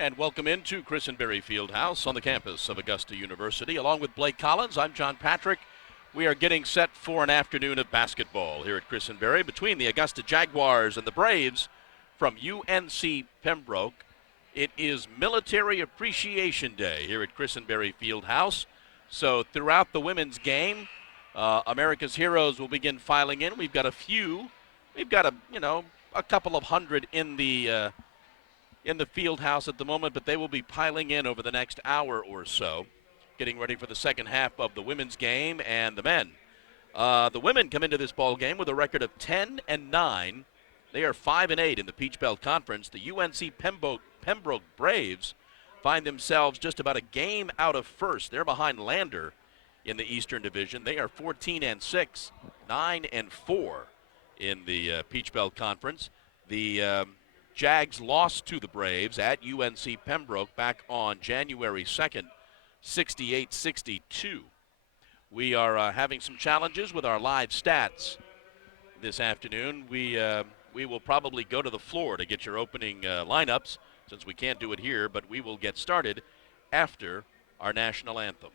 And welcome into Christenberry Fieldhouse on the campus of Augusta University. Along with Blake Collins, I'm John Patrick. We are getting set for an afternoon of basketball here at Christenberry between the Augusta Jaguars and the Braves from UNC Pembroke. It is Military Appreciation Day here at Christenberry Fieldhouse. So throughout the women's game, America's heroes will begin filing in. We've got a few. We've got a couple of hundred in the field house at the moment, but they will be piling in over the next hour or so, getting ready for the second half of the women's game and the men. The women come into this ball game with a record of 10-9. They are 5-8 in the Peach Belt Conference. The UNC Pembroke Braves find themselves just about a game out of first. They're behind Lander in the Eastern Division. They are 14-6, 9-4 in the Peach Belt Conference. The Jags lost to the Braves at UNC Pembroke back on January 2nd, 68-62. We are having some challenges with our live stats this afternoon. We will probably go to the floor to get your opening lineups since we can't do it here, but we will get started after our national anthem.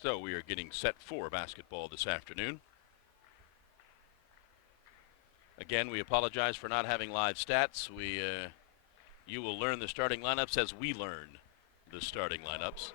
So we are getting set for basketball this afternoon. Again, we apologize for not having live stats. You will learn the starting lineups as we learn the starting lineups.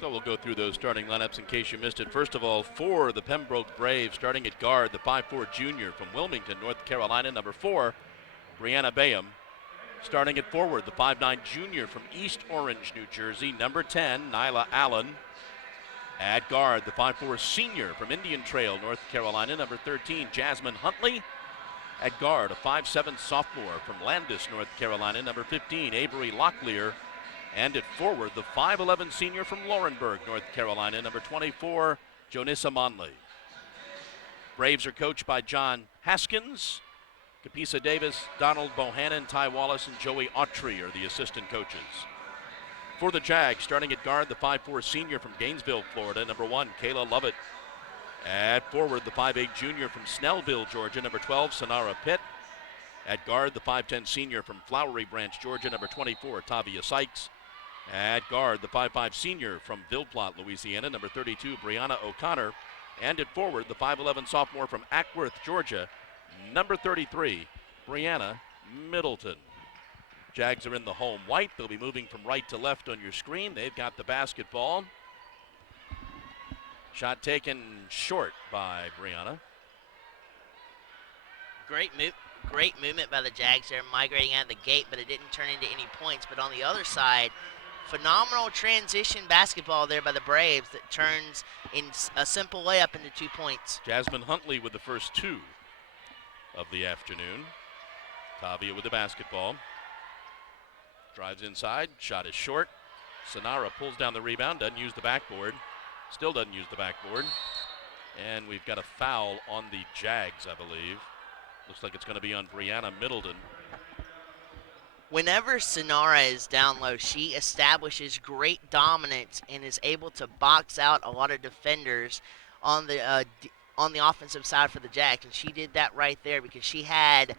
So we'll go through those starting lineups in case you missed it. First of all, for the Pembroke Braves, starting at guard, the 5'4" junior from Wilmington, North Carolina, number 4, Brianna Bayham. Starting at forward, the 5'9" junior from East Orange, New Jersey, number 10, Nyla Allen. At guard, the 5'4" senior from Indian Trail, North Carolina, number 13, Jasmine Huntley. At guard, a 5'7" sophomore from Landis, North Carolina, number 15, Avery Locklear. And at forward, the 5'11" senior from Laurinburg, North Carolina, number 24, Jonissa Monley. Braves are coached by John Haskins. Kapisa Davis, Donald Bohannon, Ty Wallace, and Joey Autry are the assistant coaches. For the Jags, starting at guard, the 5'4" senior from Gainesville, Florida, number 1, Kayla Lovett. At forward, the 5'8" junior from Snellville, Georgia, number 12, Sonara Pitt. At guard, the 5'10" senior from Flowery Branch, Georgia, number 24, Tavia Sykes. At guard, the 5'5" senior from Villeplot, Louisiana, number 32, Brianna O'Connor. And at forward, the 5'11" sophomore from Ackworth, Georgia, number 33, Brianna Middleton. Jags are in the home white. They'll be moving from right to left on your screen. They've got the basketball. Shot taken short by Brianna. Great movement by the Jags there, migrating out of the gate, but it didn't turn into any points. But on the other side, phenomenal transition basketball there by the Braves that turns in a simple layup into 2 points. Jasmine Huntley with the first 2 of the afternoon. Tavia with the basketball. Drives inside, shot is short. Sonara pulls down the rebound, doesn't use the backboard. Still doesn't use the backboard. And we've got a foul on the Jags, I believe. Looks like it's going to be on Brianna Middleton. Whenever Sonara is down low, she establishes great dominance and is able to box out a lot of defenders on the offensive side for the Jags. And she did that right there because she had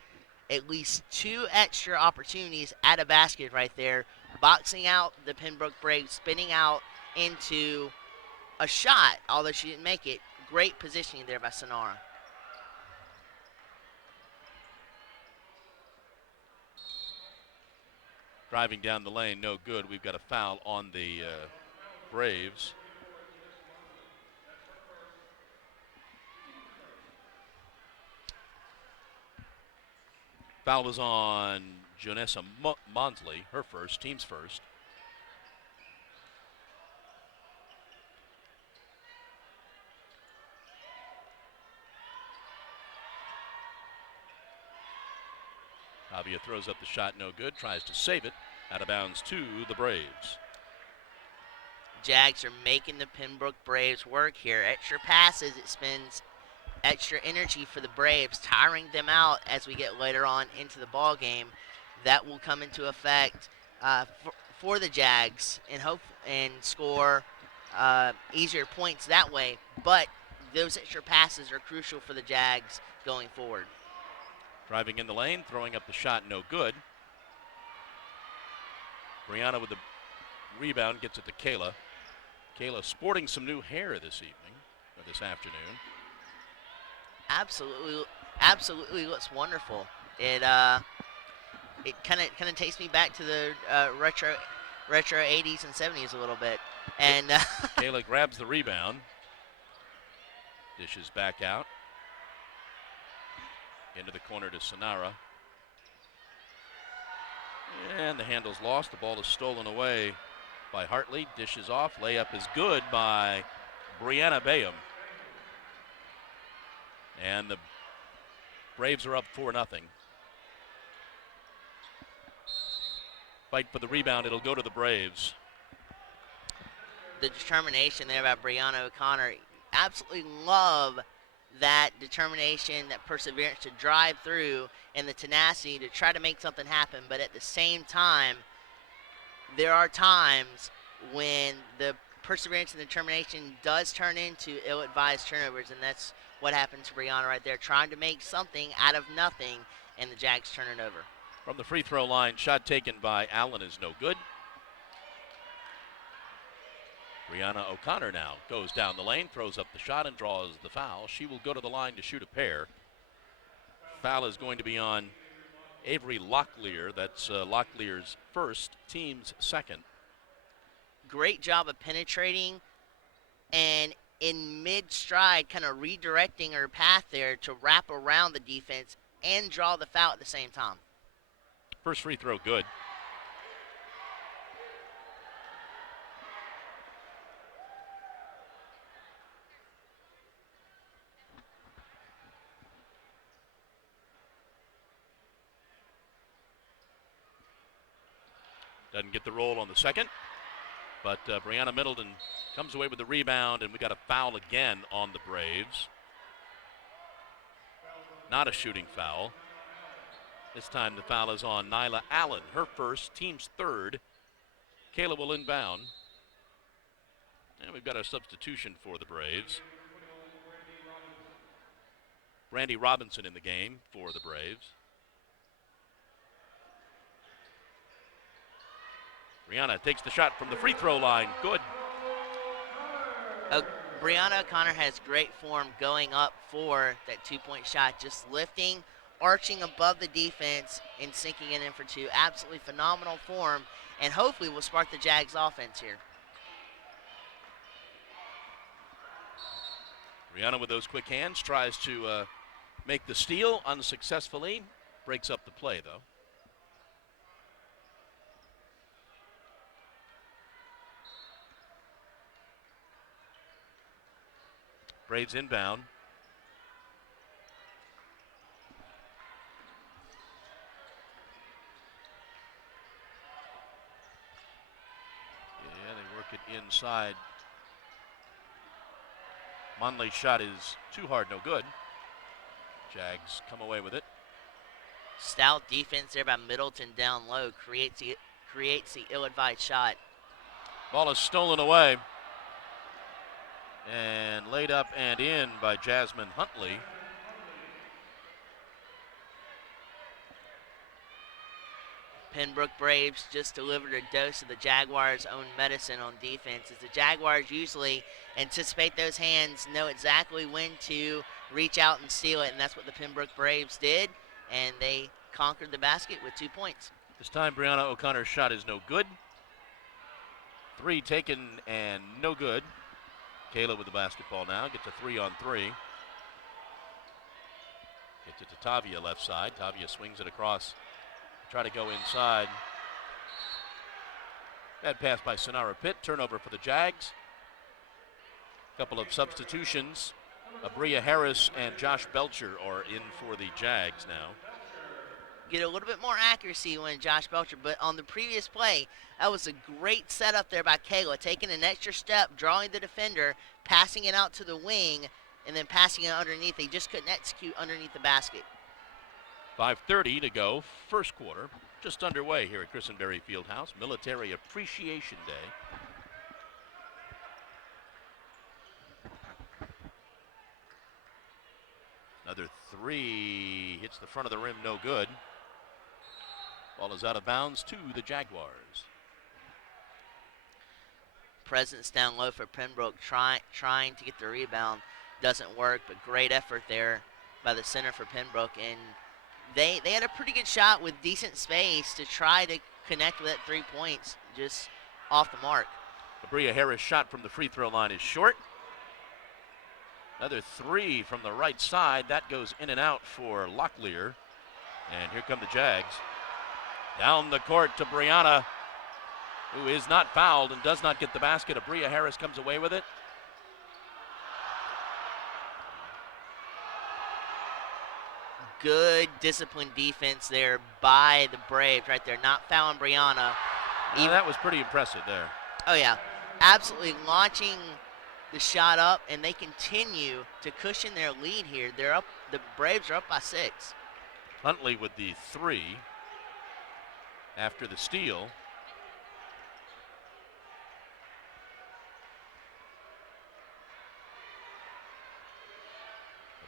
at least 2 extra opportunities at a basket right there, boxing out the Pembroke Braves, spinning out into a shot, although she didn't make it. Great positioning there by Sonara. Driving down the lane, no good. We've got a foul on the Braves. Foul was on Jonessa Monsley, her first, team's first. Tavia throws up the shot, no good, tries to save it. Out of bounds to the Braves. Jags are making the Pembroke Braves work here. Extra passes, it spends extra energy for the Braves, tiring them out as we get later on into the ball game. That will come into effect for the Jags and score easier points that way. But those extra passes are crucial for the Jags going forward. Driving in the lane, throwing up the shot, no good. Brianna with the rebound gets it to Kayla. Kayla sporting some new hair this evening, or this afternoon. Absolutely looks wonderful. It kind of takes me back to the retro 80s and 70s a little bit. And Kayla grabs the rebound, dishes back out into the corner to Sonara. And the handle's lost. The ball is stolen away by Hartley. Dishes off. Layup is good by Brianna Bayham. And the Braves are up 4-0. Fight for the rebound. It'll go to the Braves. The determination there by Brianna O'Connor. Absolutely love that determination, that perseverance to drive through, and the tenacity to try to make something happen. But at the same time, there are times when the perseverance and determination does turn into ill-advised turnovers, and that's what happened to Brianna right there, trying to make something out of nothing, and the Jags turn it over. From the free throw line, shot taken by Allen is no good. Brianna O'Connor now goes down the lane, throws up the shot, and draws the foul. She will go to the line to shoot a pair. Foul is going to be on Avery Locklear. That's Locklear's first, team's second. Great job of penetrating and in mid-stride kind of redirecting her path there to wrap around the defense and draw the foul at the same time. First free throw good. Doesn't get the roll on the second, but Brianna Middleton comes away with the rebound, and we got a foul again on the Braves. Not a shooting foul. This time the foul is on Nyla Allen, her first, team's third. Kayla will inbound. And we've got a substitution for the Braves. Brandy Robinson in the game for the Braves. Brianna takes the shot from the free throw line. Good. Brianna O'Connor has great form going up for that two-point shot, just lifting, arching above the defense, and sinking it in for two. Absolutely phenomenal form, and hopefully will spark the Jags offense here. Brianna with those quick hands tries to make the steal unsuccessfully. Breaks up the play, though. Braves inbound. Yeah, they work it inside. Monley's shot is too hard, no good. Jags come away with it. Stout defense there by Middleton down low. Creates the ill-advised shot. Ball is stolen away. And laid up and in by Jasmine Huntley. Pembroke Braves just delivered a dose of the Jaguars' own medicine on defense. As the Jaguars usually anticipate those hands, know exactly when to reach out and steal it, and that's what the Pembroke Braves did, and they conquered the basket with 2 points. This time Brianna O'Connor's shot is no good. Three taken and no good. Kayla with the basketball now, gets a 3-on-3. Gets it to Tavia left side. Tavia swings it across. Try to go inside. Bad pass by Sonara Pitt. Turnover for the Jags. Couple of substitutions. Abria Harris and Josh Belcher are in for the Jags now. Get a little bit more accuracy when Josh Belcher, but on the previous play, that was a great setup there by Kayla, taking an extra step, drawing the defender, passing it out to the wing, and then passing it underneath. They just couldn't execute underneath the basket. 5:30 to go, first quarter, just underway here at Christenberry Fieldhouse, Military Appreciation Day. Another three, hits the front of the rim, no good. Ball is out of bounds to the Jaguars. Presence down low for Pembroke, trying to get the rebound. Doesn't work, but great effort there by the center for Pembroke. And they had a pretty good shot with decent space to try to connect with that 3 points, just off the mark. Abria Harris' shot from the free throw line is short. Another three from the right side. That goes in and out for Locklear. And here come the Jags. Down the court to Brianna, who is not fouled and does not get the basket. Abria Harris comes away with it. Good disciplined defense there by the Braves right there, not fouling Brianna. That was pretty impressive there. Oh, yeah. Absolutely launching the shot up, and they continue to cushion their lead here. They're up. The Braves are up by 6. Huntley with the three after the steal.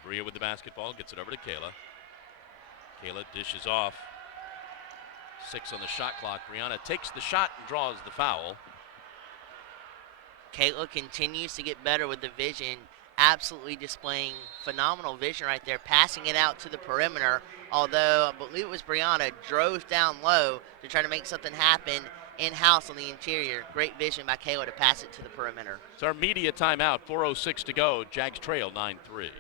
Abria with the basketball, gets it over to Kayla. Kayla dishes off. 6 on the shot clock. Brianna takes the shot and draws the foul. Kayla continues to get better with the vision, absolutely displaying phenomenal vision right there, passing it out to the perimeter, although I believe it was Brianna drove down low to try to make something happen in-house on the interior. Great vision by Kayla to pass it to the perimeter. It's our media timeout, 4:06 to go. Jags trail 9-3.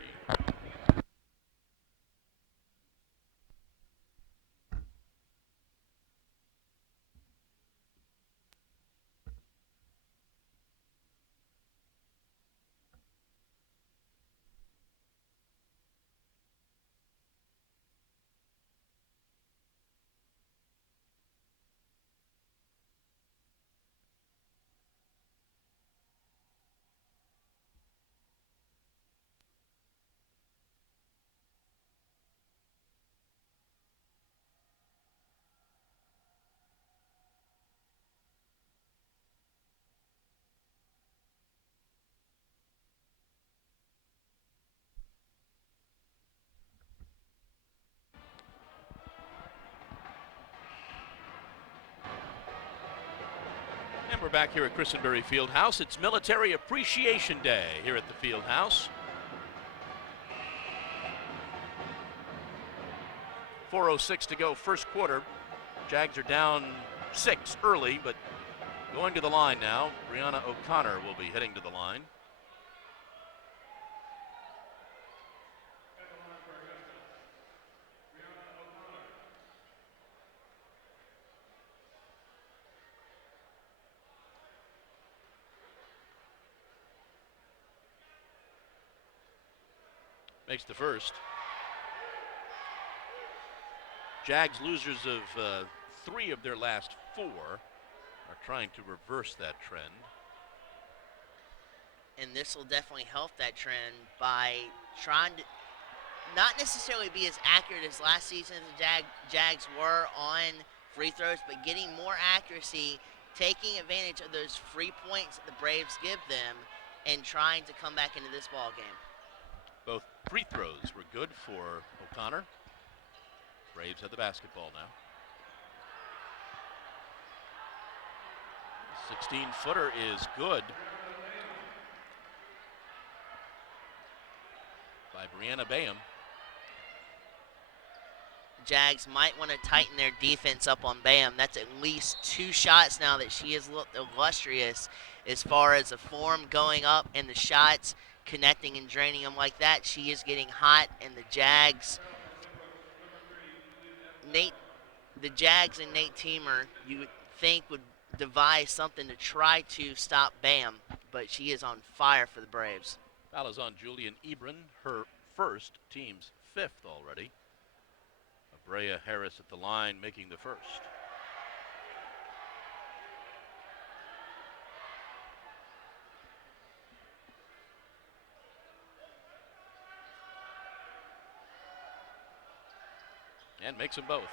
we're back here at Christenberry Fieldhouse. It's Military Appreciation Day here at the Fieldhouse. 4:06 to go, first quarter. Jags are down 6 early, but going to the line now. Brianna O'Connor will be heading to the line. Makes the first. Jags, losers of 3 of their last 4, are trying to reverse that trend. And this will definitely help that trend by trying to not necessarily be as accurate as last season the Jags were on free throws, but getting more accuracy, taking advantage of those free points that the Braves give them, and trying to come back into this ball game. Both free throws were good for O'Connor. Braves have the basketball now. 16-footer is good by Brianna Bayham. Jags might want to tighten their defense up on Bayham. That's at least 2 shots now that she has looked illustrious as far as the form going up and the shots connecting and draining them like that. She is getting hot, and the Jags and Nate Teamer, you would think, would devise something to try to stop Bam, but she is on fire for the Braves. Foul is on Julian Ebron, her first, team's 5th already. Abrea Harris at the line making the first. And makes them both.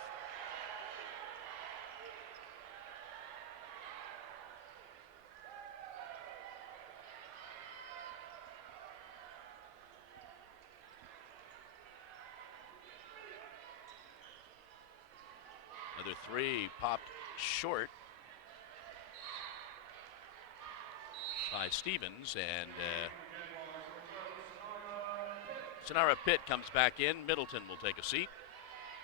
Another 3 popped short by Stevens, and Sonara Pitt comes back in. Middleton will take a seat.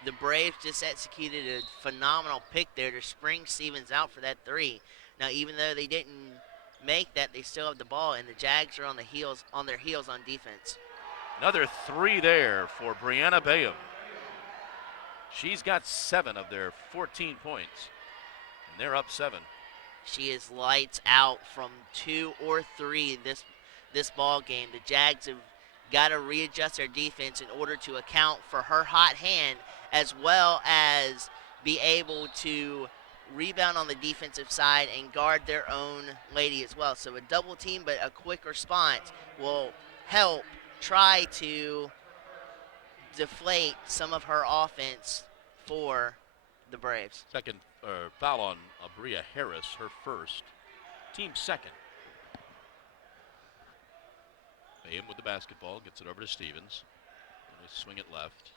The Braves just executed a phenomenal pick there to spring Stevens out for that 3. Now, even though they didn't make that, they still have the ball, and the Jags are on their heels on defense. Another 3 there for Brianna Bayham. She's got 7 of their 14 points, and they're up 7. She is lights out from 2 or 3 this ball game. The Jags have got to readjust their defense in order to account for her hot hand, as well as be able to rebound on the defensive side and guard their own lady as well. So a double team, but a quick response will help try to deflate some of her offense for the Braves. Second foul on Abrea Harris, her first, team 2nd. Bayham with the basketball, gets it over to Stevens. And they swing it left.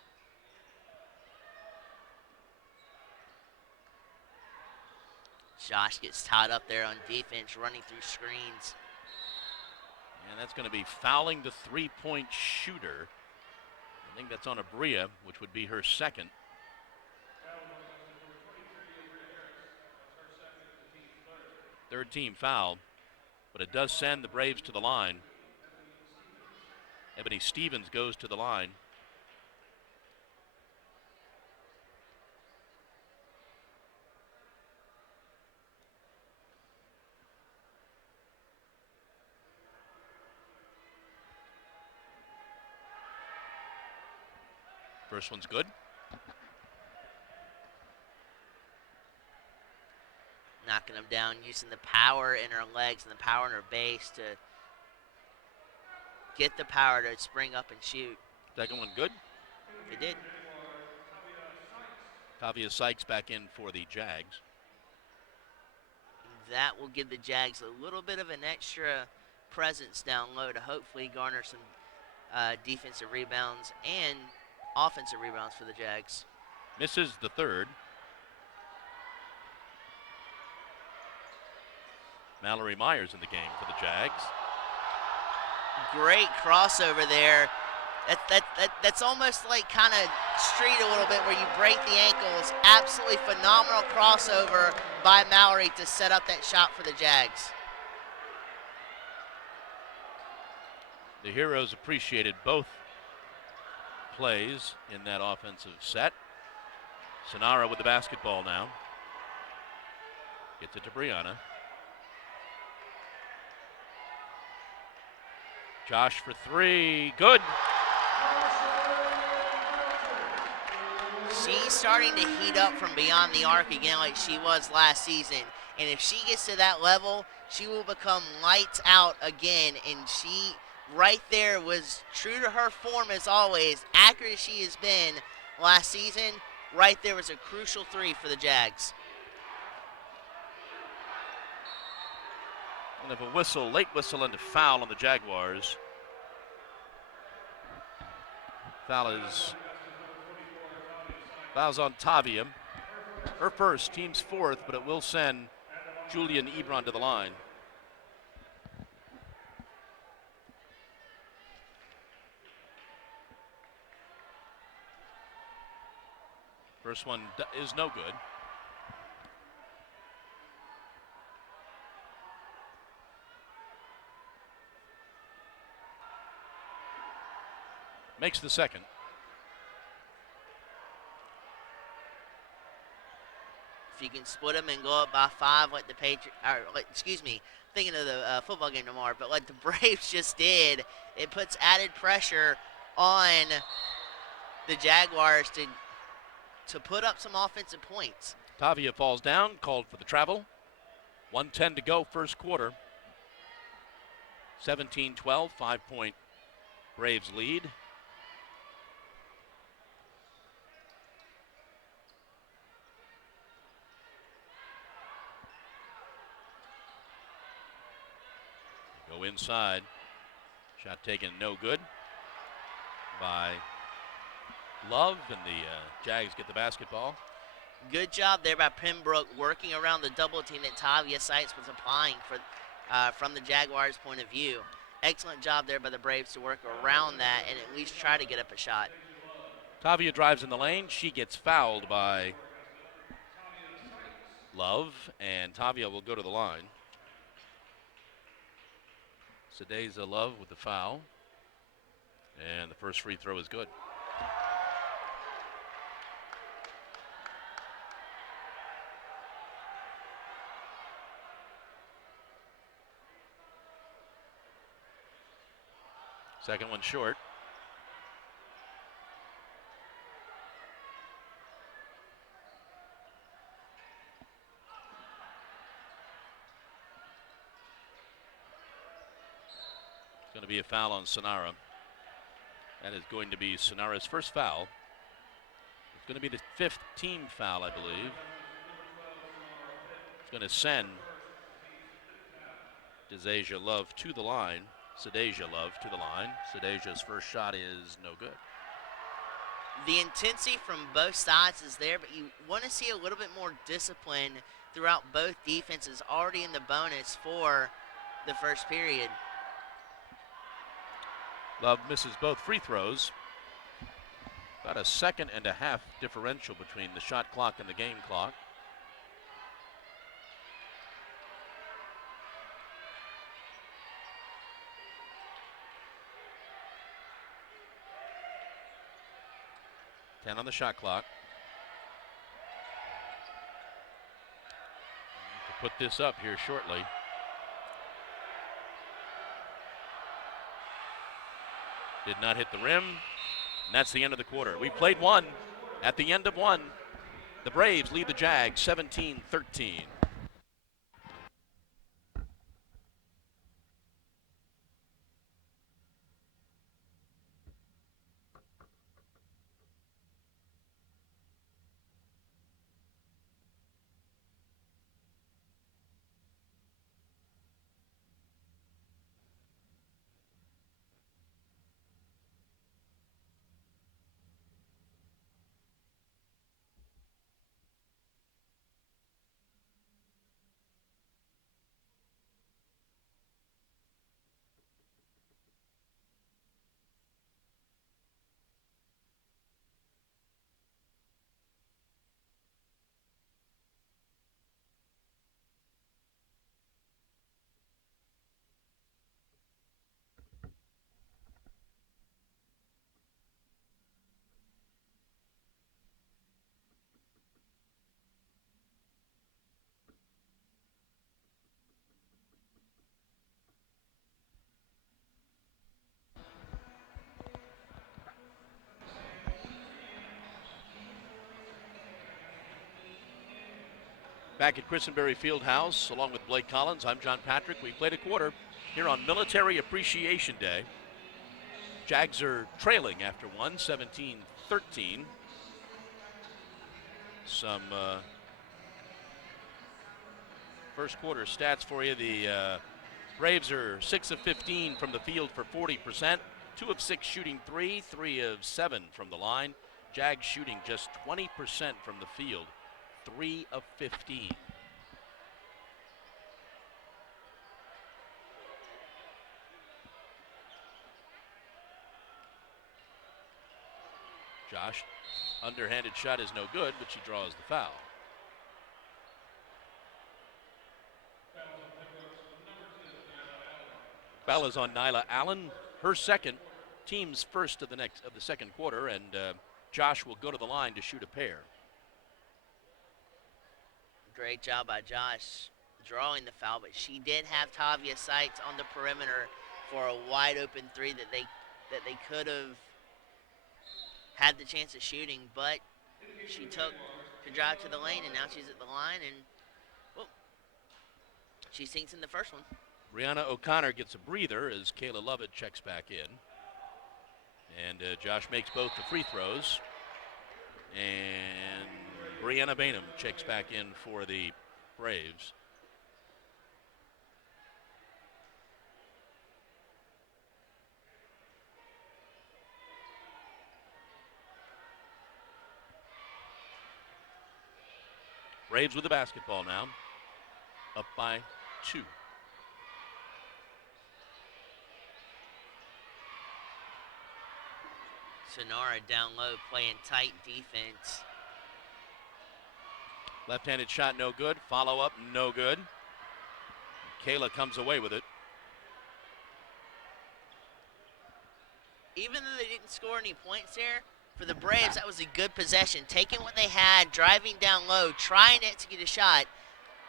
Josh gets tied up there on defense, running through screens. And that's going to be fouling the 3-point shooter. I think that's on Abrea, which would be her 2nd. Third team foul, but it does send the Braves to the line. Ebony Stevens goes to the line. First one's good. Knocking them down, using the power in her legs and the power in her base to get the power to spring up and shoot. Second one good. They did. Tavia Sykes back in for the Jags. That will give the Jags a little bit of an extra presence down low to hopefully garner some defensive rebounds and offensive rebounds for the Jags. Misses the third. Mallory Myers in the game for the Jags. Great crossover there. That's almost like kind of street a little bit where you break the ankles. Absolutely phenomenal crossover by Mallory to set up that shot for the Jags. The Heroes appreciated both plays in that offensive set. Sonara with the basketball now. Gets it to Brianna. Josh for three. Good. She's starting to heat up from beyond the arc again like she was last season. And if she gets to that level, she will become lights out again. And she right there was true to her form as always. Accurate as she has been last season. Right there was a crucial three for the Jags. And if a whistle, late whistle and a foul on the Jaguars. Fouls on Tavia. Her first, team's fourth, but it will send Julian Ebron to the line. First one is no good. Makes the second. If you can split them and go up by 5 like the thinking of the football game tomorrow, but like the Braves just did, it puts added pressure on the Jaguars to put up some offensive points. Tavia falls down, called for the travel. 1:10 to go, first quarter. 17-12, 5-point Braves lead. Go inside. Shot taken, no good by Love, and the Jags get the basketball. Good job there by Pembroke working around the double team that Tavia Seitz was applying from the Jaguars' point of view. Excellent job there by the Braves to work around that and at least try to get up a shot. Tavia drives in the lane. She gets fouled by Love, and Tavia will go to the line. Sadeza Love with the foul, and the first free throw is good. Second one short. It's going to be a foul on Sonara. That is going to be Sonara's first foul. It's going to be the 5th team foul, I believe. It's going to send Sadeza Love to the line. Sadeja's first shot is no good. The intensity from both sides is there, but you want to see a little bit more discipline throughout both defenses already in the bonus for the first period. Love misses both free throws. About a second and a half differential between the shot clock and the game clock. On the shot clock. To put this up here shortly. Did not hit the rim. And that's the end of the quarter. We played one. At the end of one, the Braves lead the Jags 17-13. Back at Christenberry Fieldhouse, along with Blake Collins, I'm John Patrick. We played a quarter here on Military Appreciation Day. Jags are trailing after one, 17-13. Some first quarter stats for you. The Braves are 6 of 15 from the field for 40%, 2 of 6 shooting three, 3 of 7 from the line. Jags shooting just 20% from the field, 3 of 15. Josh, underhanded shot is no good, but she draws the foul. Foul is on Nyla Allen, her second, team's first of the second quarter, and Josh will go to the line to shoot a pair. Great job by Josh drawing the foul, but she did have Tavia sights on the perimeter for a wide open three that they could have had the chance of shooting, but she took to drive to the lane, and now she's at the line, and she sinks in the first one. Brianna O'Connor gets a breather as Kayla Lovett checks back in. And Josh makes both the free throws. And Brianna Bainham checks back in for the Braves. Braves with the basketball now. Up by 2. Sonora down low playing tight defense. Left-handed shot no good. Follow up no good. Kayla comes away with it. Even though they didn't score any points there, for the Braves, that was a good possession. Taking what they had, driving down low, trying to execute a shot.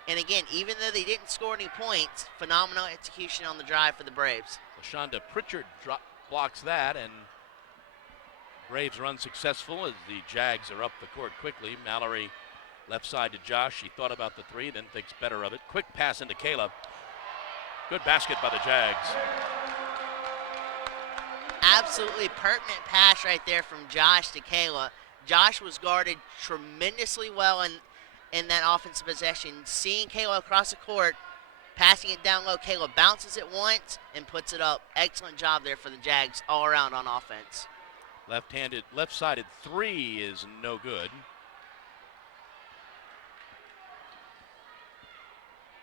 And again, even though they didn't score any points, phenomenal execution on the drive for the Braves. LaShonda Pritchard blocks that, and Braves are unsuccessful as the Jags are up the court quickly. Mallory left side to Josh. She thought about the three, then thinks better of it. Quick pass into Kayla. Good basket by the Jags. Absolutely pertinent pass right there from Josh to Kayla. Josh was guarded tremendously well in that offensive possession. Seeing Kayla across the court, passing it down low, Kayla bounces it once and puts it up. Excellent job there for the Jags all around on offense. Left-sided three is no good.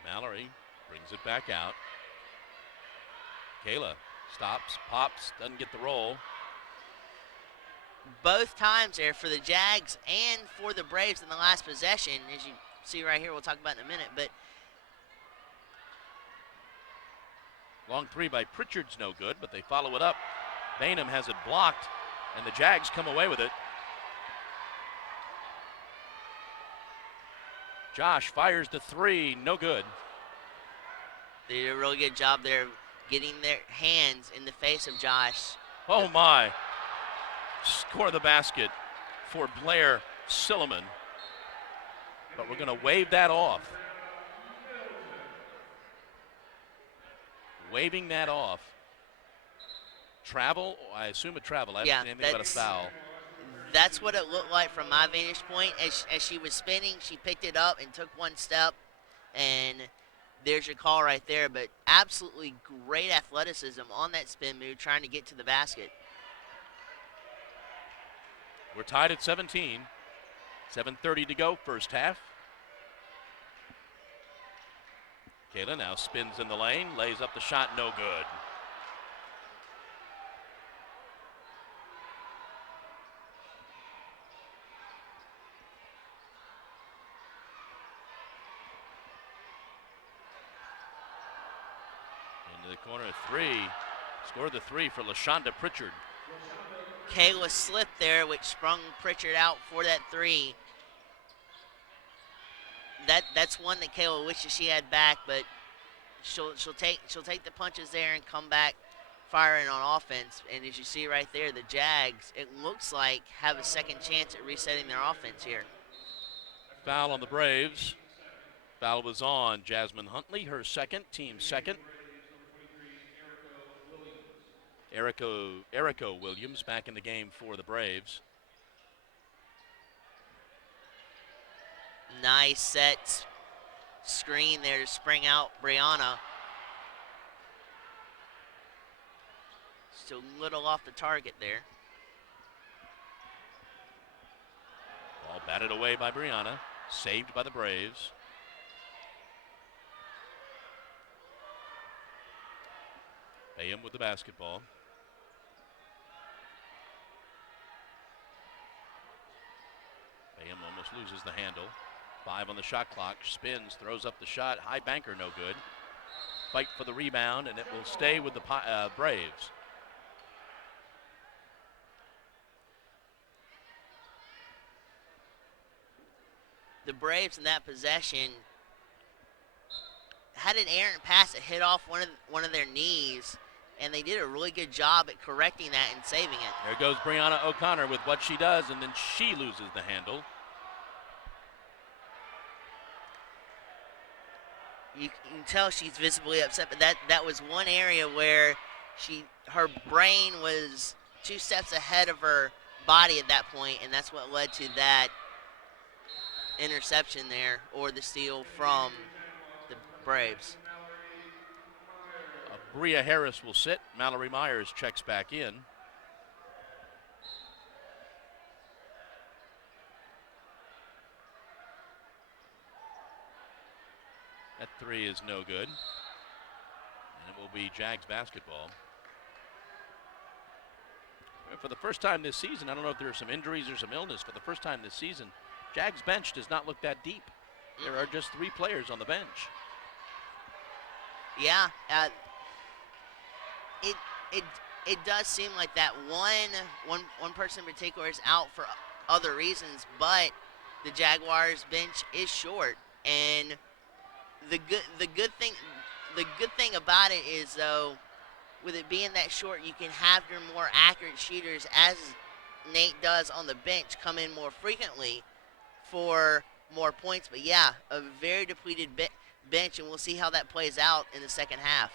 Mallory brings it back out. Kayla stops, pops, doesn't get the roll. Both times there for the Jags and for the Braves in the last possession, as you see right here, we'll talk about in a minute, but long three by Pritchard's no good, but they follow it up. Bainham has it blocked, and the Jags come away with it. Josh fires the three, no good. They did a really good job there of getting their hands in the face of Josh. Oh my. Score the basket for Blair Silliman. But we're going to wave that off. Waving that off. Travel, I assume a travel. I haven't seen anything but a foul. That's what it looked like from my vantage point. As she was spinning, she picked it up and took one step, and there's your call right there. But absolutely great athleticism on that spin move, trying to get to the basket. We're tied at 17. 7:30 to go, first half. Kayla now spins in the lane, lays up the shot, no good. Into the corner, three. Scored the three for LaShonda Pritchard. Kayla slipped there, which sprung Pritchard out for that three. That's one that Kayla wishes she had back, but she'll take the punches there and come back firing on offense. And as you see right there, the Jags, it looks like, have a second chance at resetting their offense here. Foul on the Braves. Foul was on Jasmine Huntley, her second, team second. Erico Williams back in the game for the Braves. Nice set screen there to spring out Brianna. Still a little off the target there. Ball batted away by Brianna, saved by the Braves. Bayham with the basketball. Bayham almost loses the handle. 5 on the shot clock. Spins, throws up the shot. High banker, no good. Fight for the rebound, and it will stay with the Braves. The Braves in that possession had an errant pass that hit off one of their knees, and they did a really good job at correcting that and saving it. There goes Brianna O'Connor with what she does, and then she loses the handle. You can tell she's visibly upset, but that was one area where her brain was 2 steps ahead of her body at that point, and that's what led to that interception there, or the steal from the Braves. Bria Harris will sit. Mallory Myers checks back in. That 3 is no good. And it will be Jags basketball. For the first time this season, I don't know if there are some injuries or some illness, for the first time this season, Jags bench does not look that deep. There are just 3 players on the bench. Yeah, it does seem like that one person in particular is out for other reasons, but the Jaguars bench is short, and the good thing about it is, though, with it being that short, you can have your more accurate shooters, as Nate does on the bench, come in more frequently for more points. But yeah, a very depleted bench, and we'll see how that plays out in the second half.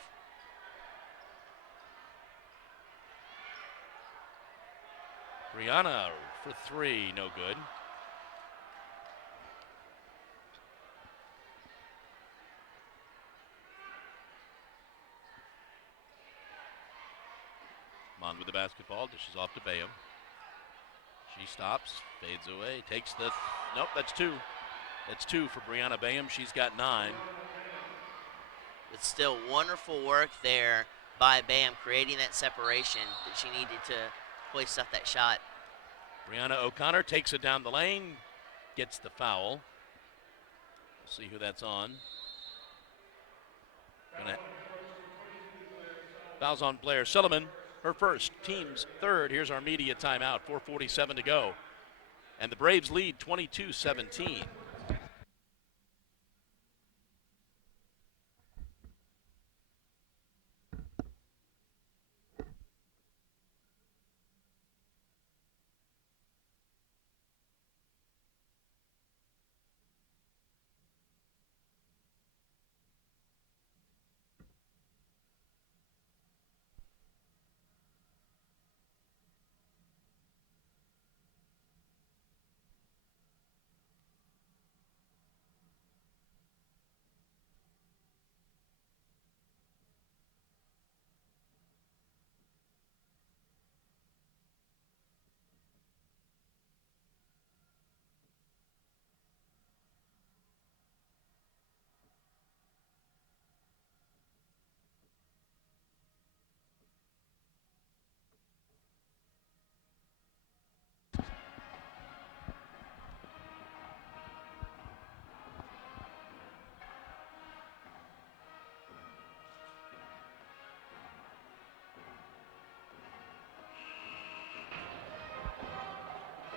Brianna for 3, no good. Mond with the basketball, dishes off to Bayham. She stops, fades away, takes the, nope, that's 2. That's 2 for Brianna Bayham. She's got 9. It's still wonderful work there by Bayham, creating that separation that she needed to place up that shot. Brianna O'Connor takes it down the lane, gets the foul. We'll see who that's on. Foul's on Blair Silliman, her first, team's third. Here's our media timeout, 4:47 to go. And the Braves lead 22-17.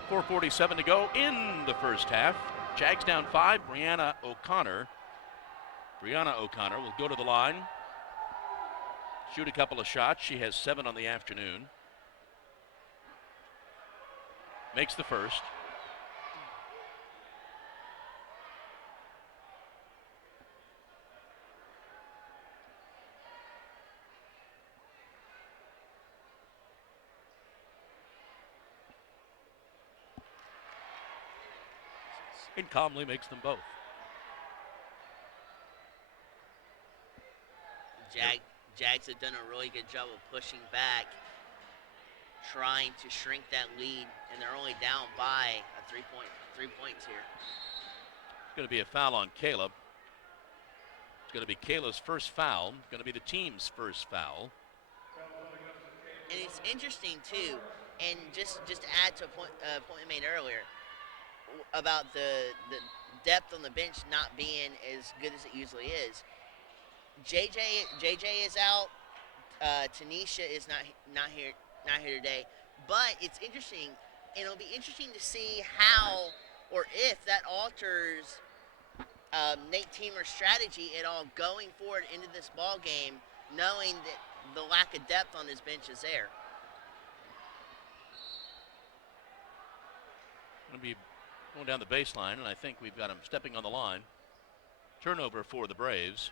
.447 to go in the first half. Jags down 5. Brianna O'Connor will go to the line, shoot a couple of shots. She has 7 on the afternoon. Makes the first. and calmly makes them both. Jags have done a really good job of pushing back, trying to shrink that lead, and they're only down by 3 points here. It's going to be a foul on Caleb. It's going to be Kayla's first foul. Going to be the team's first foul. And it's interesting too, and just to add to a point we made earlier about the depth on the bench not being as good as it usually is. JJ is out. Tanisha is not here today. But it's interesting, and it'll be interesting to see how or if that alters Nate Teemer's strategy at all going forward into this ball game, knowing that the lack of depth on his bench is there. Going to be going down the baseline, and I think we've got him stepping on the line. Turnover for the Braves.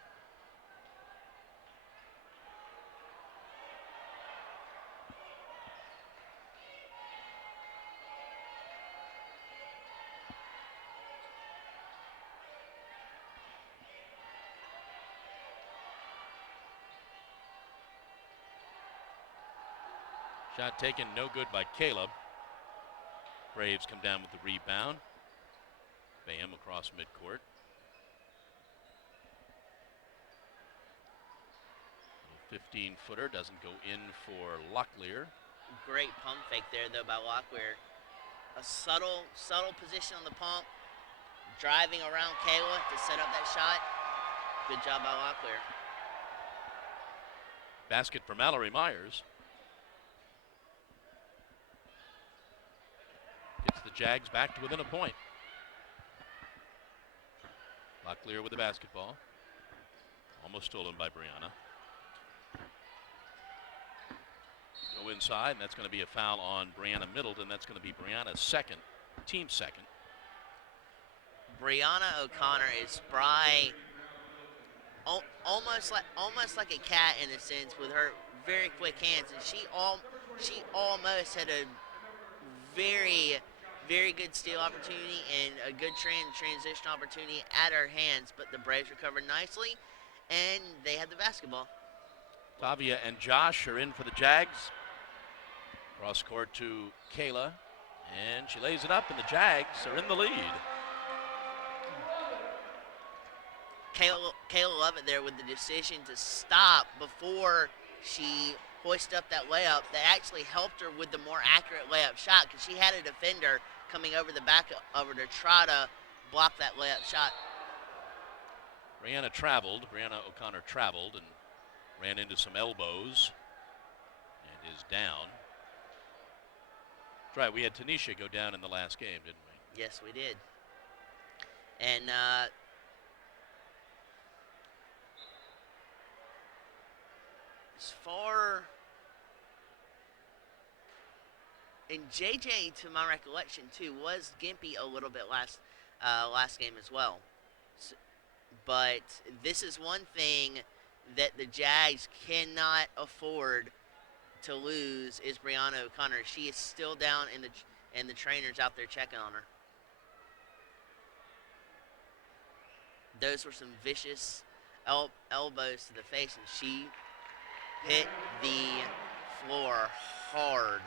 Shot taken, no good by Caleb. Braves come down with the rebound. Bam across midcourt. 15-footer doesn't go in for Locklear. Great pump fake there, though, by Locklear. A subtle position on the pump, driving around Kayla to set up that shot. Good job by Locklear. Basket for Mallory Myers. Gets the Jags back to within a point. Locklear with the basketball. Almost stolen by Brianna. Go inside, and that's going to be a foul on Brianna Middleton. That's going to be Brianna's second, team second. Brianna O'Connor is spry, almost like a cat in a sense, with her very quick hands, and she almost had a very, very good steal opportunity and a good transition opportunity at her hands, but the Braves recovered nicely, and they had the basketball. Tavia and Josh are in for the Jags. Cross court to Kayla, and she lays it up, and the Jags are in the lead. Kayla Lovett there with the decision to stop before she hoisted up that layup. That actually helped her with the more accurate layup shot, because she had a defender coming over the back of her to try to block that layup shot. Brianna O'Connor traveled and ran into some elbows and is down. That's right, we had Tanisha go down in the last game, didn't we? Yes, we did. And and JJ, to my recollection too, was gimpy a little bit last game as well. So, but this is one thing that the Jags cannot afford to lose is Brianna O'Connor. She is still down, and the trainer's out there checking on her. Those were some vicious elbows to the face, and she hit the floor hard.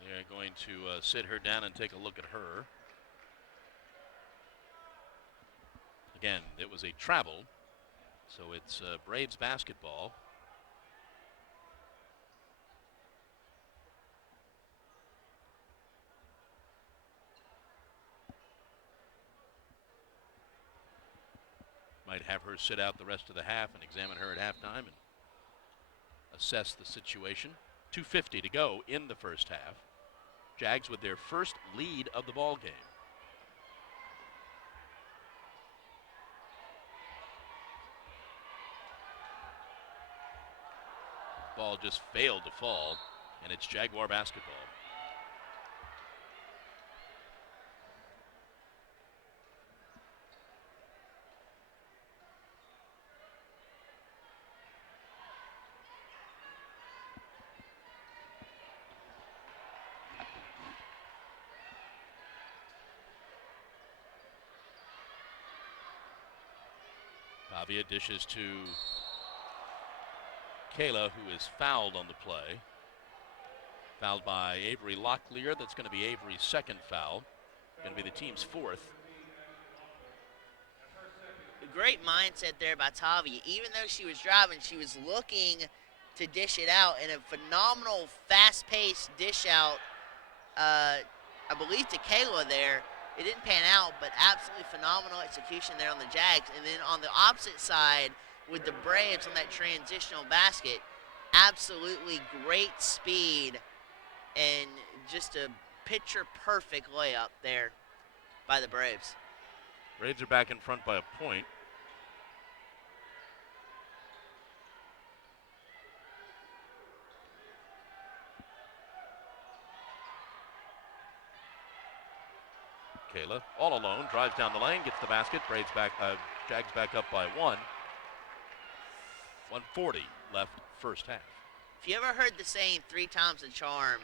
They're going to sit her down and take a look at her. Again, it was a travel, so it's Braves basketball. Might have her sit out the rest of the half and examine her at halftime and assess the situation. 2:50 to go in the first half. Jags with their first lead of the ball game. Ball just failed to fall, and it's Jaguar basketball. Tavia dishes to Kayla, who is fouled on the play. Fouled by Avery Locklear. That's going to be Avery's second foul. Going to be the team's fourth. Great mindset there by Tavia. Even though she was driving, she was looking to dish it out in a phenomenal, fast-paced dish out, I believe, to Kayla there. It didn't pan out, but absolutely phenomenal execution there on the Jags. And then on the opposite side with the Braves on that transitional basket, absolutely great speed and just a picture-perfect layup there by the Braves. Braves are back in front by a point. Kayla, all alone, drives down the lane, gets the basket. Jags back up by one. 1:40 left first half. If you ever heard the saying 3 times the charm,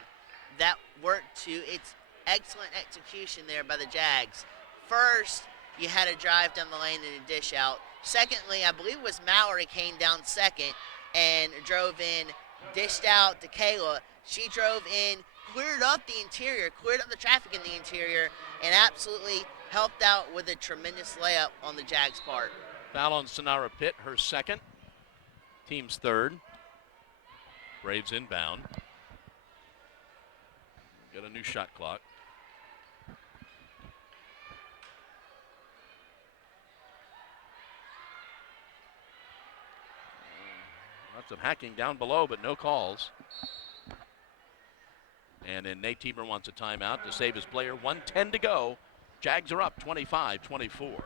that worked to its excellent execution there by the Jags. First, you had a drive down the lane and a dish out. Secondly, I believe it was Mallory came down second and drove in, dished out to Kayla. She drove in, cleared up the interior, cleared up the traffic in the interior, and absolutely helped out with a tremendous layup on the Jags' part. Foul on Sonara Pitt, her second. Team's third. Braves inbound. Got a new shot clock. Lots of hacking down below, but no calls. And then Nate Tieber wants a timeout to save his player. 1:10 to go. Jags are up 25-24.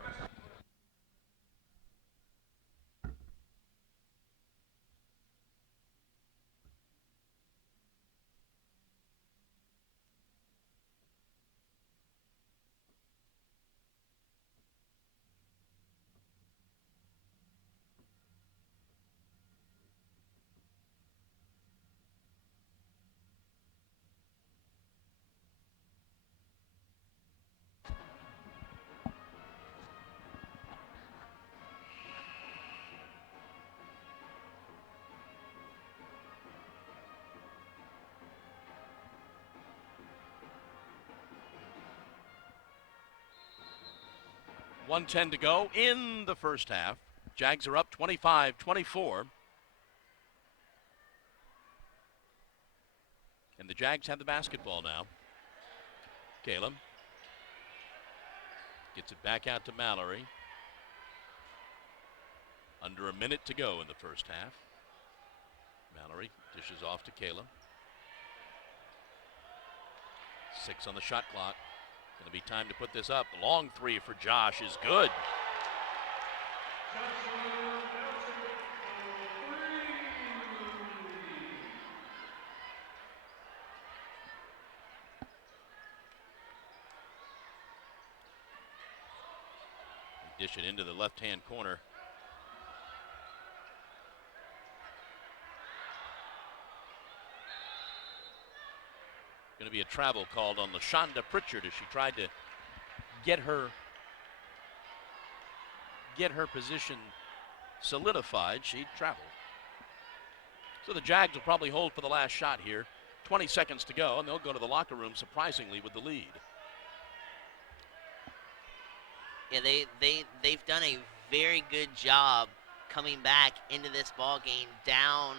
$1:10 to go in the first half. Jags are up 25-24. And the Jags have the basketball now. Caleb gets it back out to Mallory. Under a minute to go in the first half. Mallory dishes off to Kayla. 6 on the shot clock. Going to be time to put this up. The long three for Josh is good. Dish it into the left-hand corner. Going to be a travel called on LaShonda Pritchard as she tried to get her position solidified. She traveled. So the Jags will probably hold for the last shot here. 20 seconds to go, and they'll go to the locker room surprisingly with the lead. Yeah, they've done a very good job coming back into this ball game down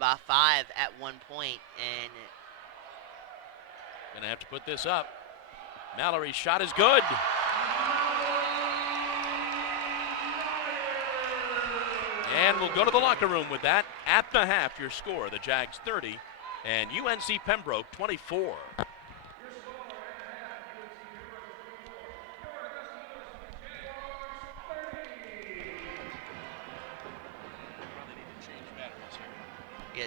by 5 at one point, and gonna have to put this up. Mallory's shot is good. And we'll go to the locker room with that. At the half, your score, the Jags 30 and UNC Pembroke 24. yeah,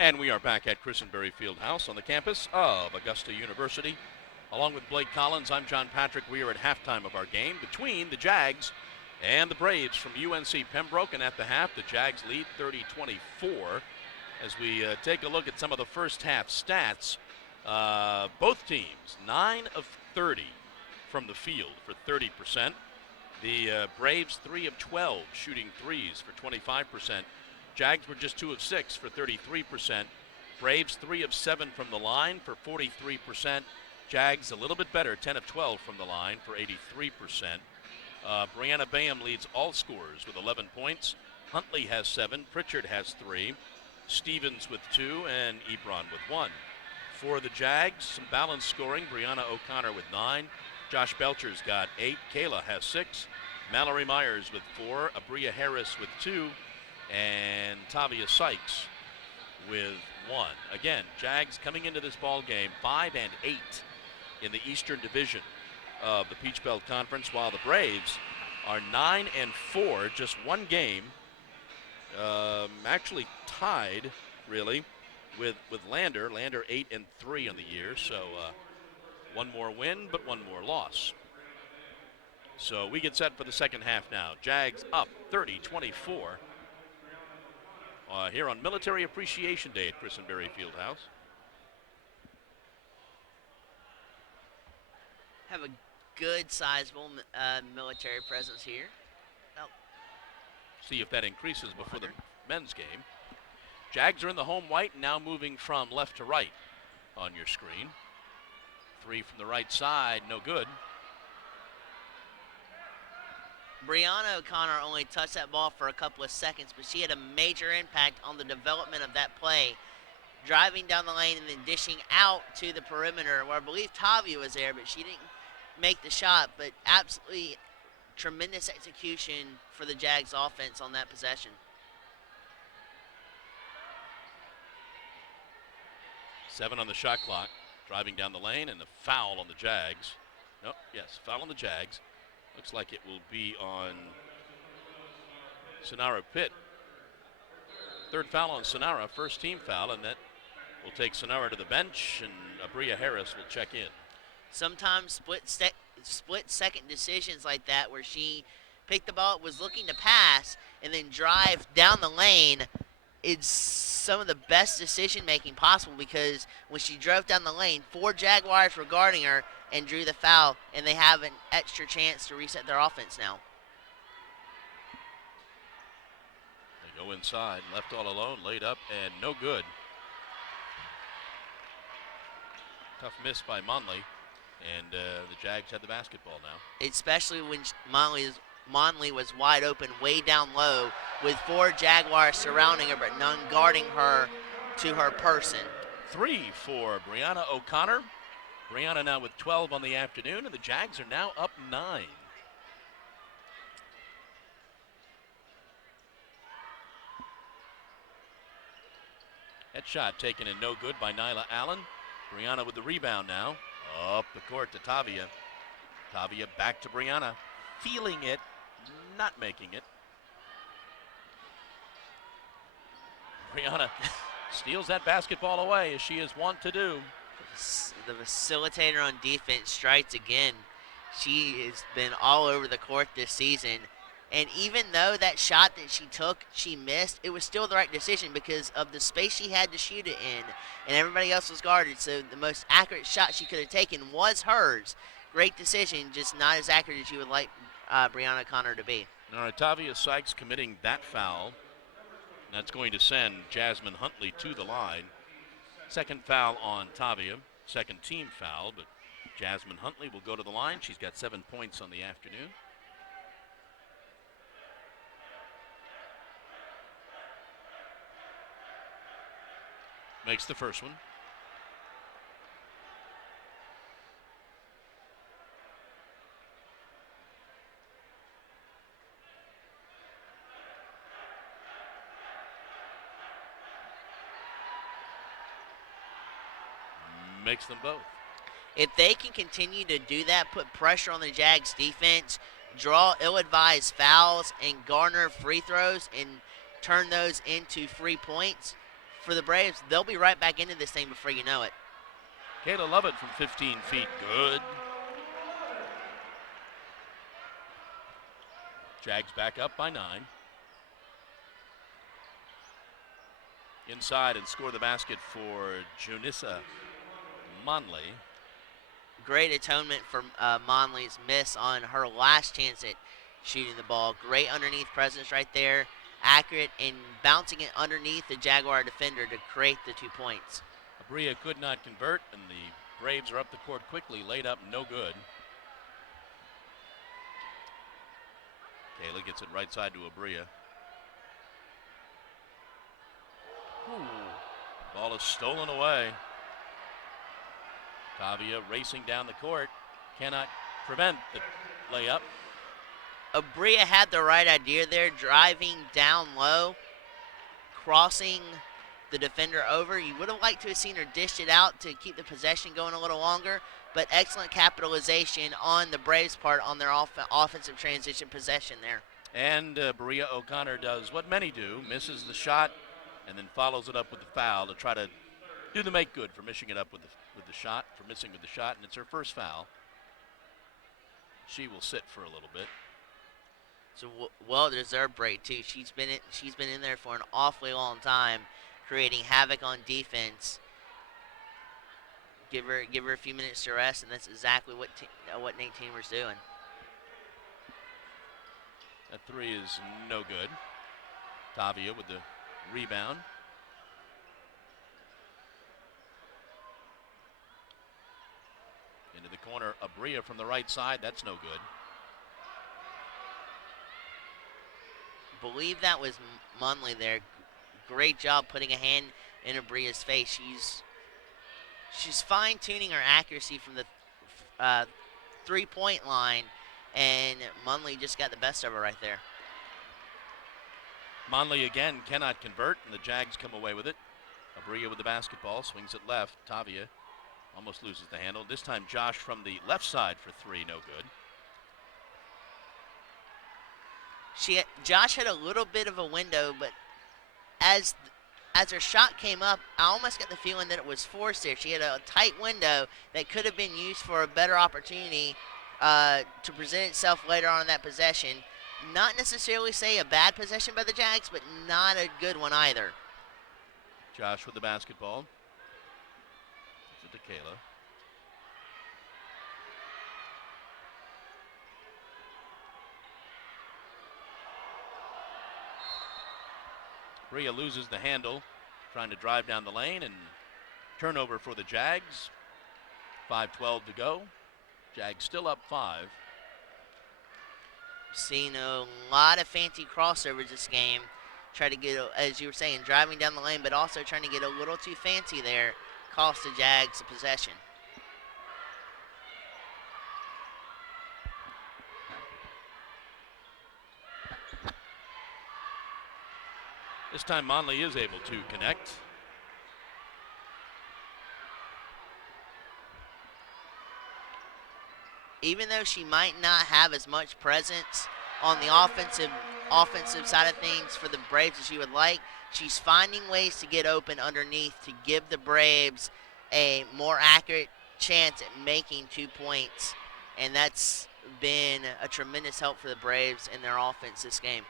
And we are back at Christenberry Fieldhouse on the campus of Augusta University. Along with Blake Collins, I'm John Patrick. We are at halftime of our game between the Jags and the Braves from UNC Pembroke. And at the half, the Jags lead 30-24. As we take a look at some of the first half stats, both teams 9 of 30 from the field for 30%. The Braves 3 of 12 shooting threes for 25%. Jags were just 2 of 6 for 33%. Braves 3 of 7 from the line for 43%. Jags a little bit better, 10 of 12 from the line for 83%. Brianna Bayham leads all scorers with 11 points. Huntley has 7, Pritchard has 3, Stevens with 2, and Ebron with 1. For the Jags, some balanced scoring. Brianna O'Connor with 9. Josh Belcher's got 8. Kayla has 6. Mallory Myers with 4. Abria Harris with 2. And Tavia Sykes with 1. Again, Jags coming into this ball game 5 and 8 in the Eastern Division of the Peach Belt Conference, while the Braves are 9 and 4, just one game, actually tied really with Lander. Lander 8 and 3 on the year, so one more win, but one more loss. So we get set for the second half now. Jags up 30-24. Here on Military Appreciation Day at Christenberry Fieldhouse. Have a good sizable military presence here. Oh. See if that increases before the men's game. Jags are in the home white, now moving from left to right on your screen. 3 from the right side, no good. Brianna O'Connor only touched that ball for a couple of seconds, but she had a major impact on the development of that play. Driving down the lane and then dishing out to the perimeter, where I believe Tavia was there, but she didn't make the shot. But absolutely tremendous execution for the Jags offense on that possession. 7 on the shot clock. Driving down the lane, and a foul on the Jags. Nope, yes, foul on the Jags. Looks like it will be on Sonara Pitt. Third foul on Sonara, first team foul, and that will take Sonara to the bench, and Abria Harris will check in. Sometimes split-second decisions like that, where she picked the ball, was looking to pass, and then drive down the lane, is some of the best decision-making possible, because when she drove down the lane, 4 Jaguars were guarding her and drew the foul, and they have an extra chance to reset their offense now. They go inside, left all alone, laid up, and no good. Tough miss by Monley, and the Jags had the basketball now. Especially when Monley was wide open, way down low, with 4 Jaguars surrounding her, but none guarding her to her person. 3 for Brianna O'Connor. Brianna now with 12 on the afternoon, and the Jags are now up 9. That shot taken and no good by Nyla Allen. Brianna with the rebound now. Up the court to Tavia. Tavia back to Brianna. Feeling it, not making it. Brianna steals that basketball away, as she is wont to do. The facilitator on defense strikes again. She has been all over the court this season. And even though that shot that she took, she missed, it was still the right decision because of the space she had to shoot it in, and everybody else was guarded. So the most accurate shot she could have taken was hers. Great decision, just not as accurate as you would like Brianna O'Connor to be. All right, Tavia Sykes committing that foul. That's going to send Jasmine Huntley to the line. Second foul on Tavia, second team foul, but Jasmine Huntley will go to the line. She's got 7 points on the afternoon. Makes the first one. Makes them both. If they can continue to do that, put pressure on the Jags defense, draw ill-advised fouls, and garner free throws and turn those into free points, for the Braves. They'll be right back into this thing before you know it. Kayla Lovett from 15 feet. Good. Jags back up by 9. Inside and score the basket for Junissa Monley. Great atonement for Monley's miss on her last chance at shooting the ball. Great underneath presence right there. Accurate in bouncing it underneath the Jaguar defender to create the 2 points. Abria could not convert, and the Braves are up the court quickly. Laid up, no good. Kayla gets it right side to Abria. Ooh. Ball is stolen away. Tavia racing down the court. Cannot prevent the layup. Abria had the right idea there, driving down low, crossing the defender over. You would have liked to have seen her dish it out to keep the possession going a little longer, but excellent capitalization on the Braves' part on their offensive transition possession there. And Berea O'Connor does what many do, misses the shot, and then follows it up with the foul to try to do the make good for missing it up with the shot, for missing with the shot, and it's her first foul. She will sit for a little bit. It's a well-deserved break too. She's been in there for an awfully long time, creating havoc on defense. Give her a few minutes to rest, and that's exactly what Nate Tamer's doing. That 3 is no good. Tavia with the rebound. Into the corner, Abria from the right side. That's no good. Believe that was Munley there. Great job putting a hand in Abria's face. She's fine-tuning her accuracy from the three-point line, and Munley just got the best of her right there. Monley again cannot convert, and the Jags come away with it. Abria with the basketball, swings it left. Tavia almost loses the handle. This time Josh from the left side for 3, no good. Josh had a little bit of a window, but as her shot came up, I almost got the feeling that it was forced there. She had a tight window that could have been used for a better opportunity to present itself later on in that possession. Not necessarily say a bad possession by the Jags, but not a good one either. Josh with the basketball. Gives it to Kayla. Bria loses the handle, trying to drive down the lane, and turnover for the Jags. 5:12 to go. Jags still up 5. Seen a lot of fancy crossovers this game. Try to get, as you were saying, driving down the lane, but also trying to get a little too fancy there. Cost the Jags a possession. This time Monley is able to connect. Even though she might not have as much presence on the offensive side of things for the Braves as she would like, she's finding ways to get open underneath to give the Braves a more accurate chance at making 2 points. And that's been a tremendous help for the Braves in their offense this game.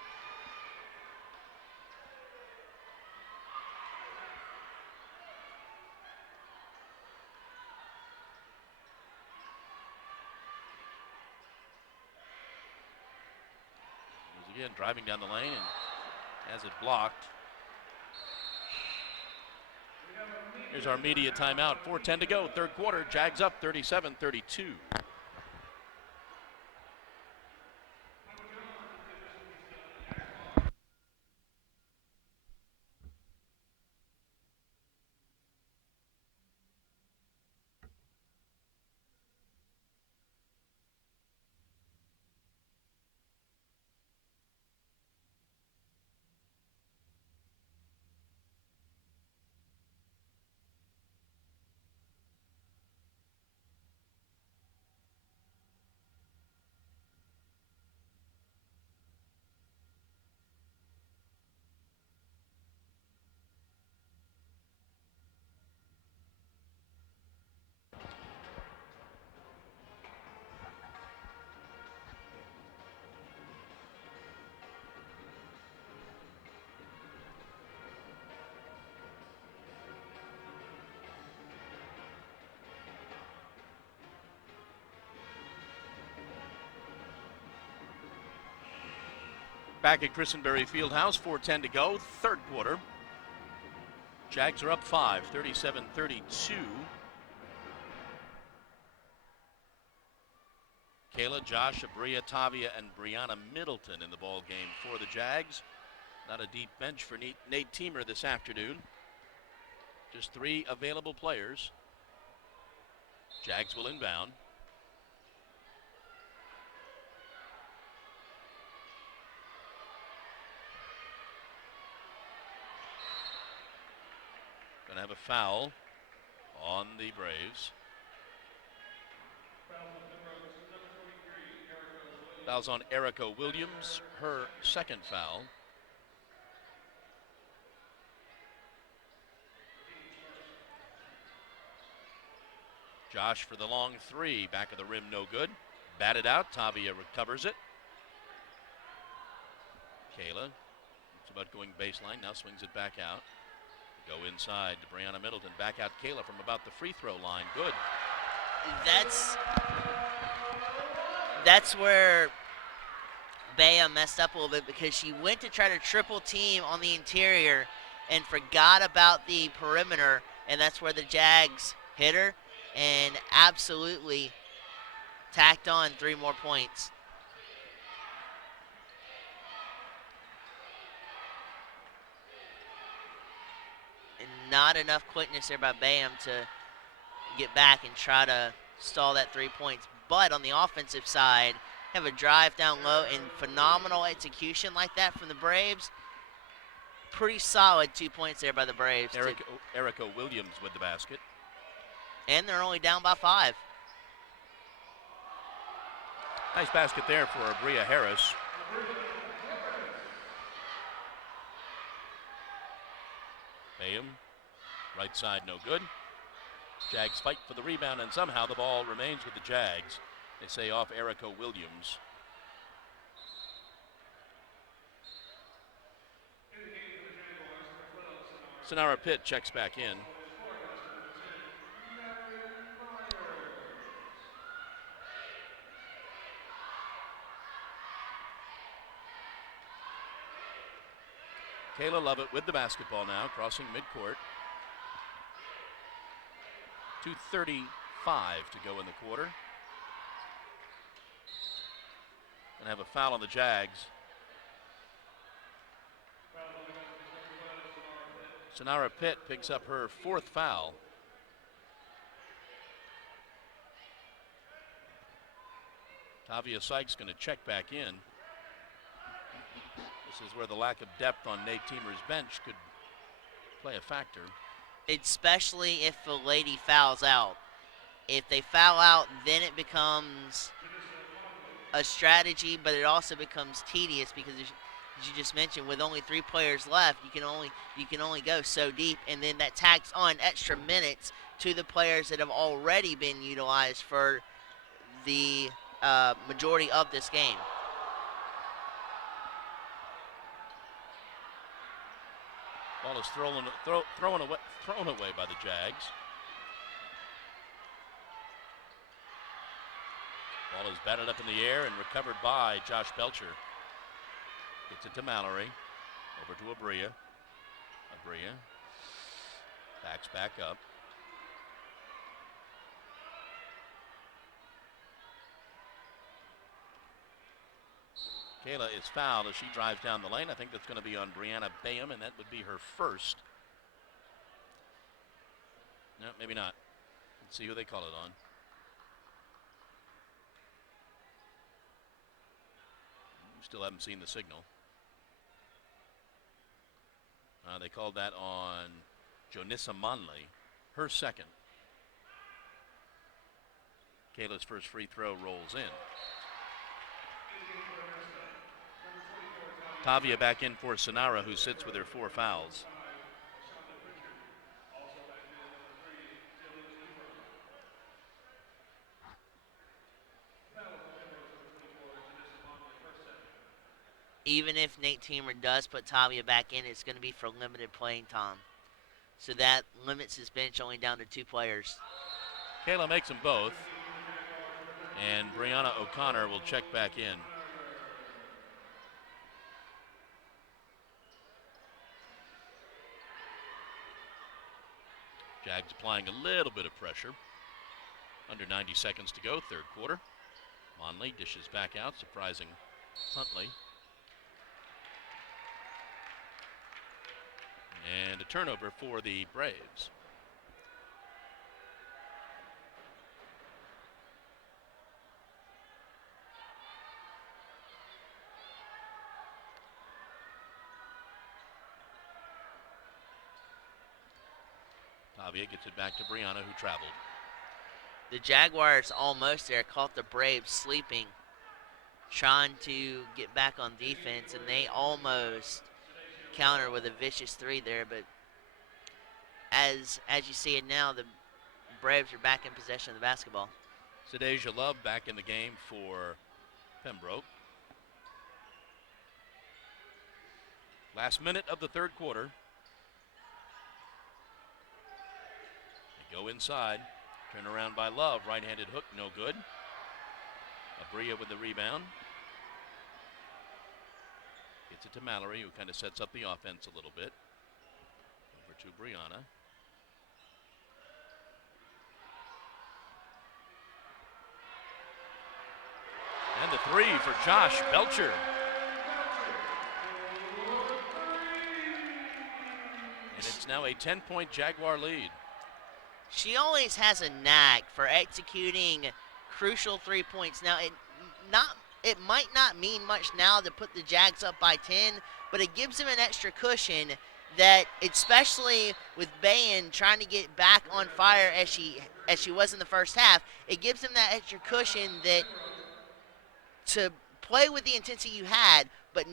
Again, driving down the lane and has it blocked. Here's our media timeout. 4:10 to go, third quarter. Jags up 37-32. Back at Christenberry Fieldhouse, 4:10 to go, third quarter. Jags are up 5, 37-32. Kayla, Josh, Abria, Tavia, and Brianna Middleton in the ball game for the Jags. Not a deep bench for Nate Teamer this afternoon. Just 3 available players. Jags will inbound. Going to have a foul on the Braves. Foul's on Erica Williams, her second foul. Josh for the long 3, back of the rim, no good. Batted out, Tavia recovers it. Kayla, it's about going baseline, now swings it back out. Go inside to Brianna Middleton, back out Kayla from about the free throw line, good. That's where Bea messed up a little bit, because she went to try to triple team on the interior and forgot about the perimeter, and that's where the Jags hit her and absolutely tacked on 3 more points. And not enough quickness there by Bam to get back and try to stall that 3 points. But on the offensive side, have a drive down low and phenomenal execution like that from the Braves. Pretty solid 2 points there by the Braves. Erica Williams with the basket. And they're only down by 5. Nice basket there for Abria Harris. Bayham, right side, no good. Jags fight for the rebound, and somehow the ball remains with the Jags. They say off Erica Williams. Sonara Pitt checks back in. Kayla Lovett with the basketball now, crossing midcourt. 2:35 to go in the quarter. And have a foul on the Jags. Sonara Pitt picks up her 4th foul. Tavia Sykes going to check back in. This is where the lack of depth on Nate Teamer's bench could play a factor. Especially if a lady fouls out. If they foul out, then it becomes a strategy, but it also becomes tedious, because as you just mentioned, with only 3 players left, you can only go so deep, and then that tacks on extra minutes to the players that have already been utilized for the majority of this game. Ball is thrown away by the Jags. Ball is batted up in the air and recovered by Josh Belcher. Gets it to Mallory. Over to Abria. Abria backs back up. Kayla is fouled as she drives down the lane. I think that's going to be on Brianna Bayham, and that would be her first. No, maybe not. Let's see who they call it on. We still haven't seen the signal. They called that on Jonissa Monley, her second. Kayla's first free throw rolls in. Tavia back in for Sonara, who sits with her 4 fouls. Even if Nate Teamer does put Tavia back in, it's going to be for limited playing time. So that limits his bench only down to 2 players. Kayla makes them both. And Brianna O'Connor will check back in. Jags applying a little bit of pressure. Under 90 seconds to go, third quarter. Monley dishes back out, surprising Huntley. And a turnover for the Braves. Tavia gets it back to Brianna, who traveled. The Jaguars almost there caught the Braves sleeping, trying to get back on defense, and they almost counter with a vicious three there. But as you see it now, the Braves are back in possession of the basketball. Sadeja Love back in the game for Pembroke. Last minute of the third quarter. They go inside. Turn around by Love. Right-handed hook, no good. Abria with the rebound. Gets it to Mallory, who kind of sets up the offense a little bit. Over to Brianna. And the three for Josh Belcher. And it's now a 10-point Jaguar lead. She always has a knack for executing crucial 3 points. Now, it might not mean much now to put the Jags up by 10, but it gives them an extra cushion that, especially with Bayan trying to get back on fire as she was in the first half, it gives them that extra cushion that to play with the intensity you had, but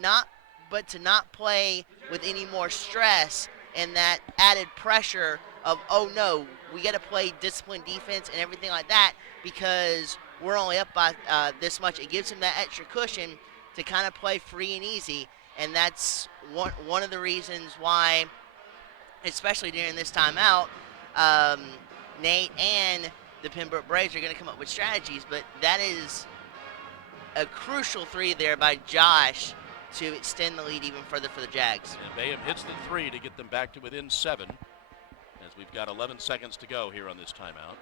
to not play with any more stress and that added pressure of, oh no, we got to play disciplined defense and everything like that because we're only up by this much. It gives them that extra cushion to kind of play free and easy, and that's one of the reasons why, especially during this timeout, Nate and the Pembroke Braves are going to come up with strategies, but that is a crucial three there by Josh to extend the lead even further for the Jags. And Bayham hits the three to get them back to within 7, as we've got 11 seconds to go here on this timeout.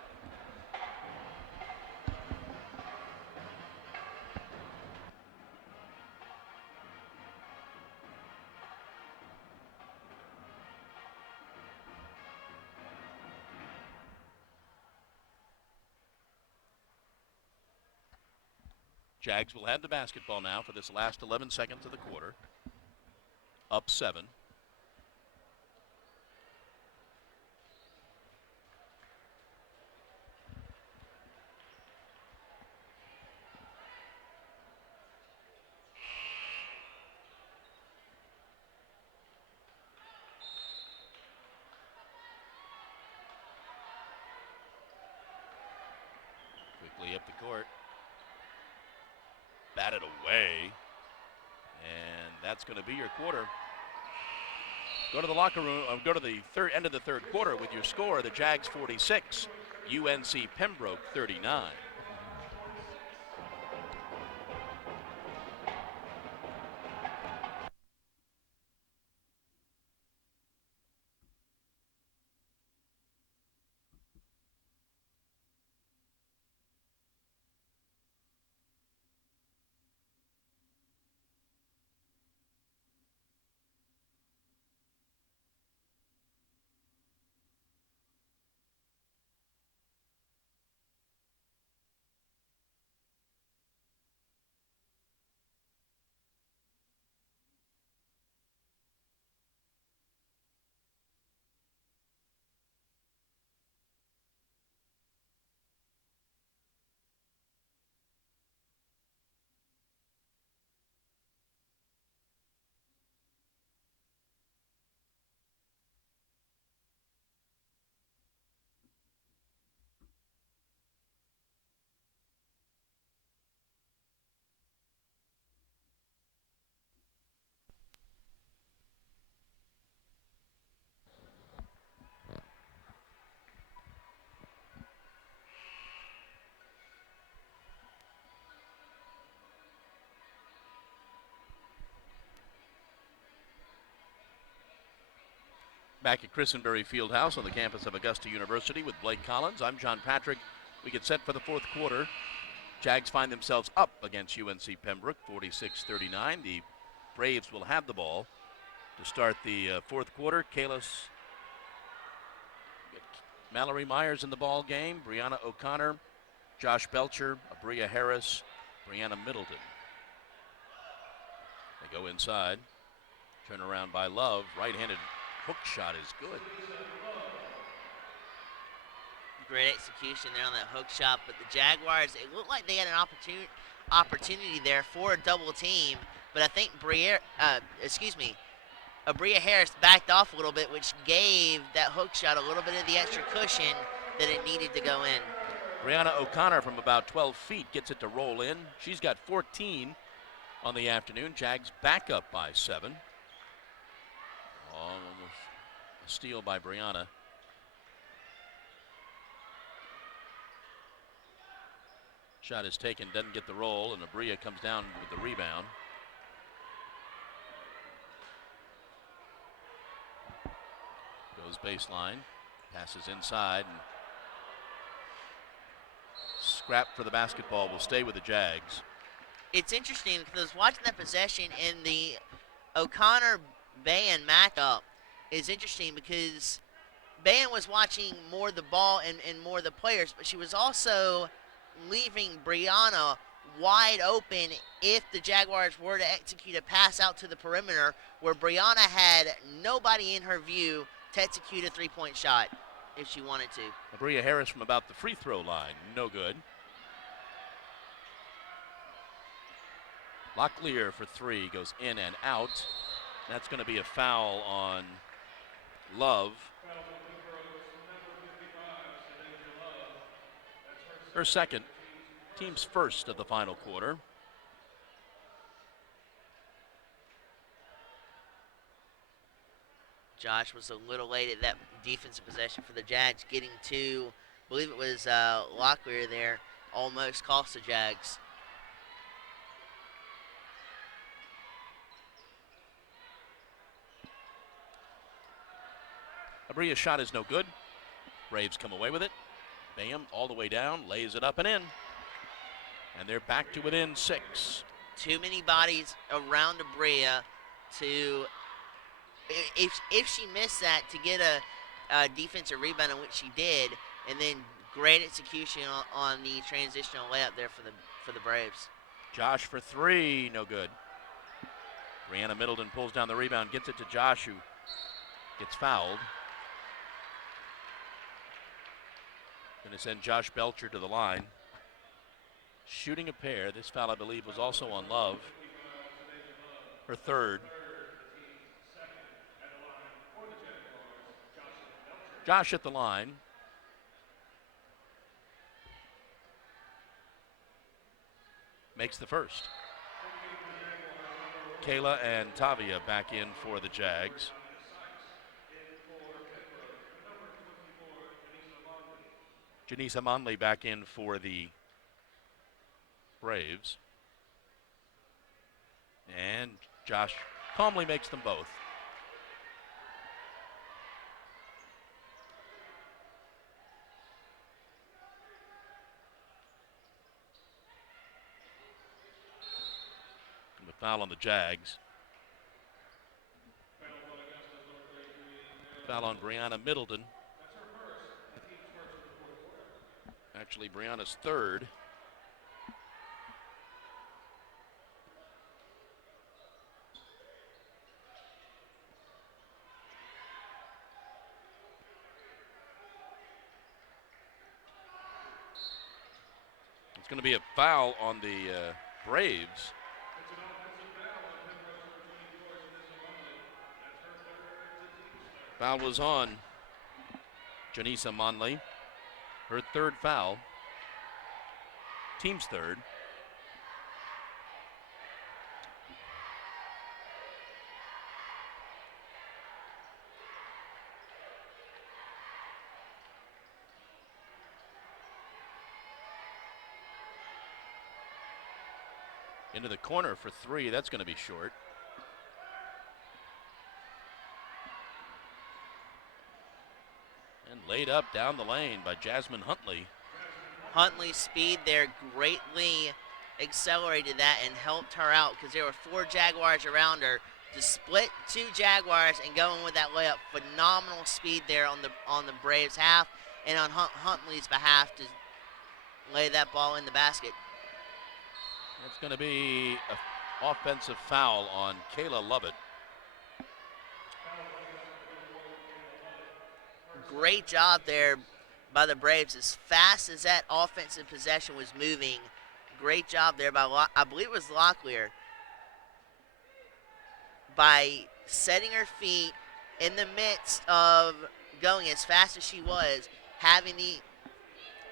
Jags will have the basketball now for this last 11 seconds of the quarter. Up 7. Quickly up the court. Batted away. And that's going to be your quarter. Go to the locker room, go to the end of the third quarter with your score. The Jags 46, UNC Pembroke 39. Back at Christenberry Fieldhouse on the campus of Augusta University with Blake Collins. I'm John Patrick. We get set for the fourth quarter. Jags find themselves up against UNC Pembroke, 46-39. The Braves will have the ball to start the fourth quarter. Mallory Myers in the ball game. Brianna O'Connor, Josh Belcher, Abria Harris, Brianna Middleton. They go inside. Turn around by Love. Right-handed hook shot is good. Great execution there on that hook shot, but the Jaguars, it looked like they had an opportunity there for a double team, but I think Abria Harris backed off a little bit, which gave that hook shot a little bit of the extra cushion that it needed to go in. Brianna O'Connor from about 12 feet gets it to roll in. She's got 14 on the afternoon. Jags back up by 7. Almost a steal by Brianna. Shot is taken, doesn't get the roll, and Abria comes down with the rebound. Goes baseline, passes inside, and scrap for the basketball will stay with the Jags. It's interesting because I was watching that possession, and the O'Connor-Bayan matchup is interesting because Bayan was watching more the ball and more the players, but she was also leaving Brianna wide open if the Jaguars were to execute a pass out to the perimeter where Brianna had nobody in her view to execute a three-point shot if she wanted to. Abria Harris from about the free throw line, no good. Locklear for 3, goes in and out. That's going to be a foul on Love. Her second, team's first of the final quarter. Josh was a little late at that defensive possession for the Jags, getting to, I believe it was Locklear there, almost cost the Jags. Abria's shot is no good. Braves come away with it. Bam, all the way down, lays it up and in. And they're back to within 6. Too many bodies around Abria to, if she missed that, to get a defensive rebound, in which she did, and then great execution on the transitional layup there for the Braves. Josh for 3, no good. Brianna Middleton pulls down the rebound, gets it to Josh, who gets fouled. Going to send Josh Belcher to the line. Shooting a pair. This foul, I believe, was also on Love. Her third. Josh at the line. Makes the first. Kayla and Tavia back in for the Jags. Janisa Monley back in for the Braves. And Josh calmly makes them both. And the foul on the Jags. Foul on Brianna Middleton. Actually, Brianna's third. It's going to be a foul on the Braves. Foul was on Janisa Monley. Her third foul. Team's third. Into the corner for 3. That's going to be short. Laid up down the lane by Jasmine Huntley. Huntley's speed there greatly accelerated that and helped her out because there were 4 Jaguars around her. To split 2 Jaguars and go in with that layup, phenomenal speed there on the Braves half and on Huntley's behalf to lay that ball in the basket. It's going to be an offensive foul on Kayla Lovett. Great job there by the Braves. As fast as that offensive possession was moving, great job there by, I believe it was Locklear, by setting her feet in the midst of going as fast as she was, having the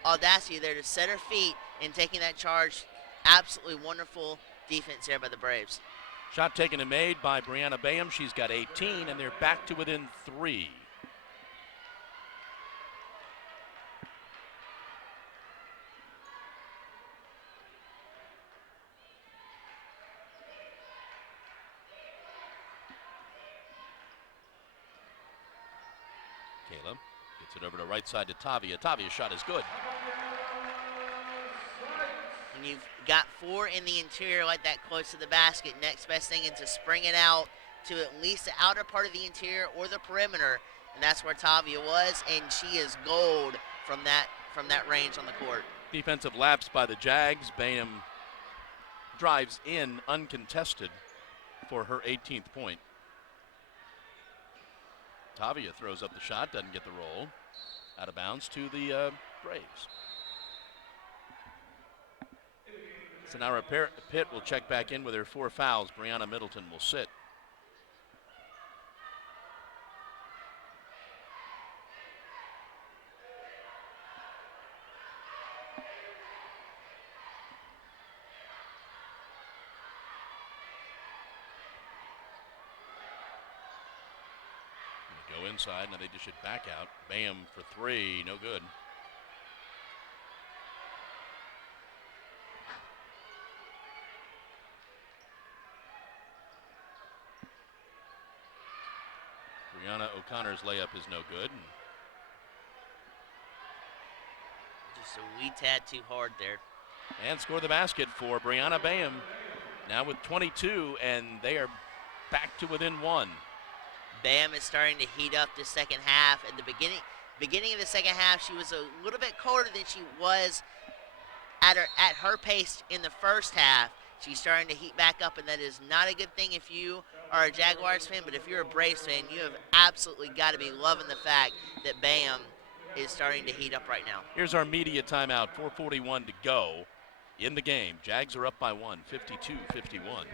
audacity there to set her feet and taking that charge. Absolutely wonderful defense there by the Braves. Shot taken and made by Brianna Bayham. She's got 18, and they're back to within 3. Kayla gets it over to right side to Tavia. Tavia's shot is good. When you've got 4 in the interior like that close to the basket, next best thing is to spring it out to at least the outer part of the interior or the perimeter, and that's where Tavia was, and she is gold from that range on the court. Defensive lapse by the Jags. Bayham drives in uncontested for her 18th point. Tavia throws up the shot, doesn't get the roll. Out of bounds to the Braves. So now Pitt will check back in with her 4 fouls. Brianna Middleton will sit. Go inside, now they dish it back out. Bayham for 3, no good. Brianna O'Connor's layup is no good. Just a wee tad too hard there. And score the basket for Brianna Bayham. Now with 22, and they are back to within 1. Bayham is starting to heat up the second half. At the beginning of the second half, she was a little bit colder than she was at her pace in the first half. She's starting to heat back up, and that is not a good thing if you are a Jaguars fan, but if you're a Braves fan, you have absolutely got to be loving the fact that Bayham is starting to heat up right now. Here's our media timeout, 4:41 to go in the game. Jags are up by 1, 52-51.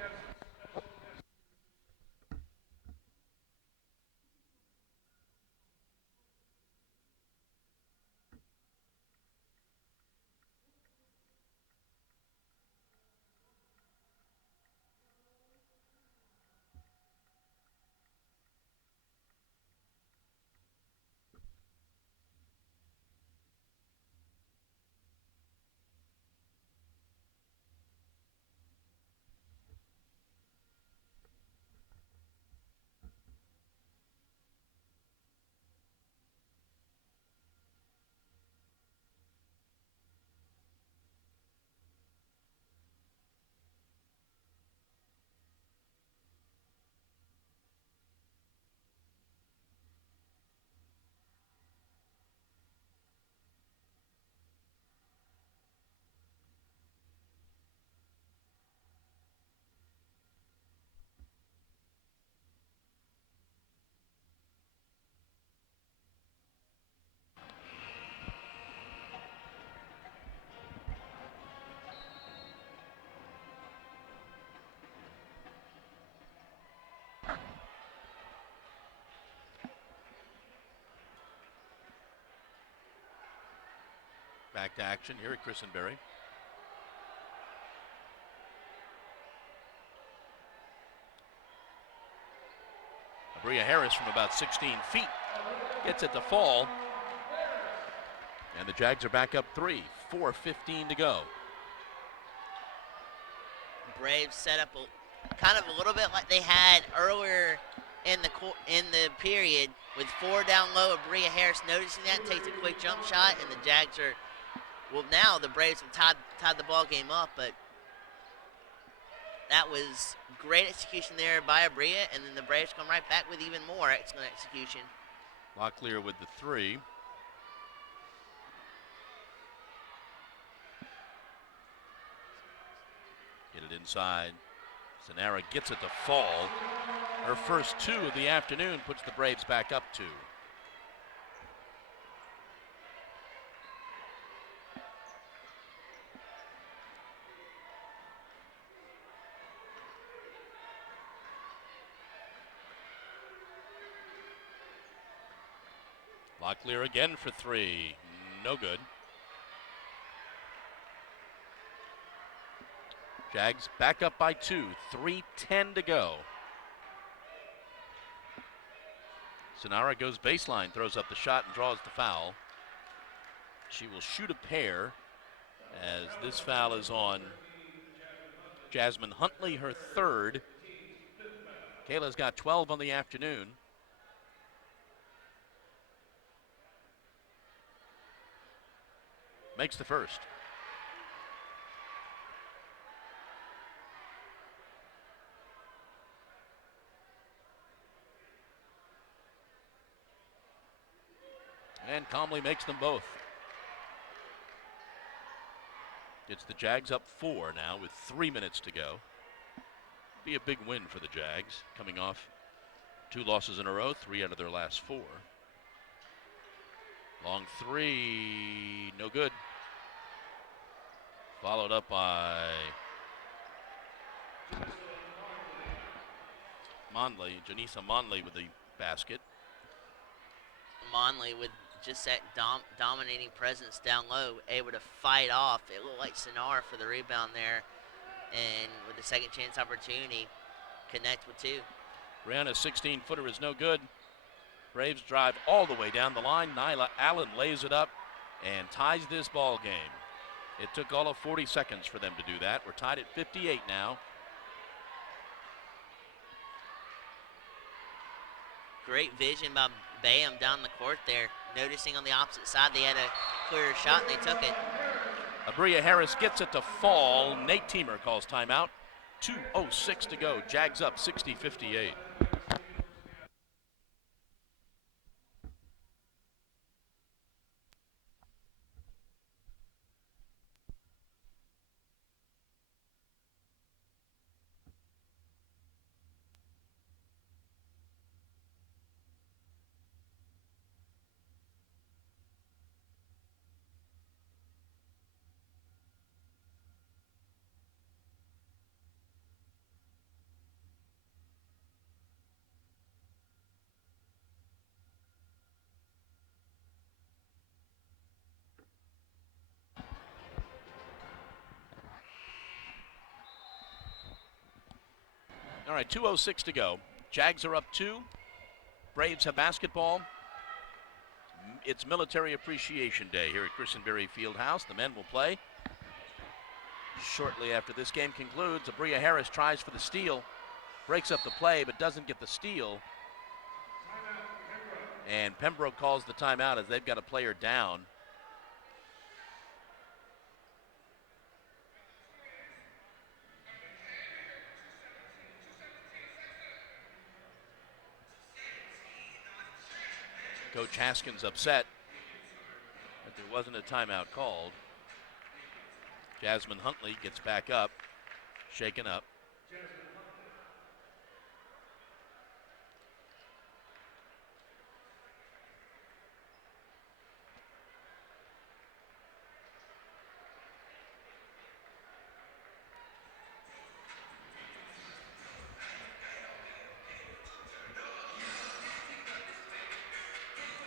Back to action here at Christenberry. Abria Harris from about 16 feet gets it to fall. And the Jags are back up 3, 4:15 to go. Braves set up kind of a little bit like they had earlier in the period with 4 down low. Abria Harris noticing that, takes a quick jump shot, and the Jags are, well, now the Braves have tied the ball game up, but that was great execution there by Abria, and then the Braves come right back with even more excellent execution. Locklear with the 3. Get it inside. Sonara gets it to fall. Her first 2 of the afternoon puts the Braves back up 2. Locklear again for 3. No good. Jags back up by 2. 3:10 to go. Sonara goes baseline, throws up the shot and draws the foul. She will shoot a pair as this foul is on Jasmine Huntley, her 3rd. Kayla's got 12 on the afternoon. Makes the first. And calmly makes them both. It's the Jags up 4 now with 3 minutes to go. Be a big win for the Jags, coming off 2 losses in a row, 3 out of their last 4. Long 3, no good. Followed up by Monley, Janisa Monley with the basket. Monley with just that dominating presence down low, able to fight off. It looked like Sonara for the rebound there, and with the second chance opportunity, connect with 2. Brianna's 16-footer is no good. Braves drive all the way down the line. Nyla Allen lays it up and ties this ball game. It took all of 40 seconds for them to do that. We're tied at 58 now. Great vision by Bayham down the court there. Noticing on the opposite side they had a clearer shot and they took it. Abria Harris gets it to fall. Nate Teemer calls timeout. 2:06 to go. Jags up 60-58. All right, 2:06 to go. Jags are up 2. Braves have basketball. It's Military Appreciation Day here at Christenberry Fieldhouse. The men will play. Shortly after this game concludes, Abria Harris tries for the steal. Breaks up the play, but doesn't get the steal. And Pembroke calls the timeout as they've got a player down. Coach Haskins upset that there wasn't a timeout called. Jasmine Huntley gets back up, shaken up.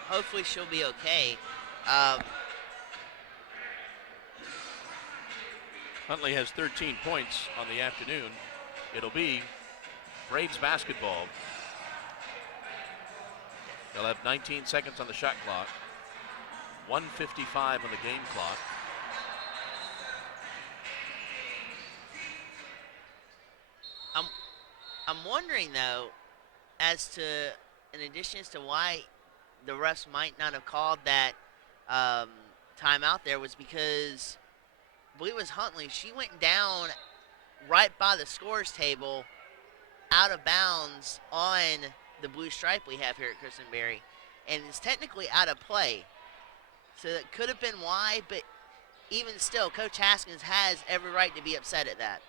Hopefully she'll be okay. Huntley has 13 points on the afternoon. It'll be Braves basketball. They'll have 19 seconds on the shot clock, 1:55 on the game clock. I'm wondering though, as to, in addition as to why the refs might not have called that timeout there was because I believe it was Huntley. She went down right by the scores table, out of bounds on the blue stripe we have here at Christenberry, and is technically out of play. So that could have been why, but even still, Coach Haskins has every right to be upset at that.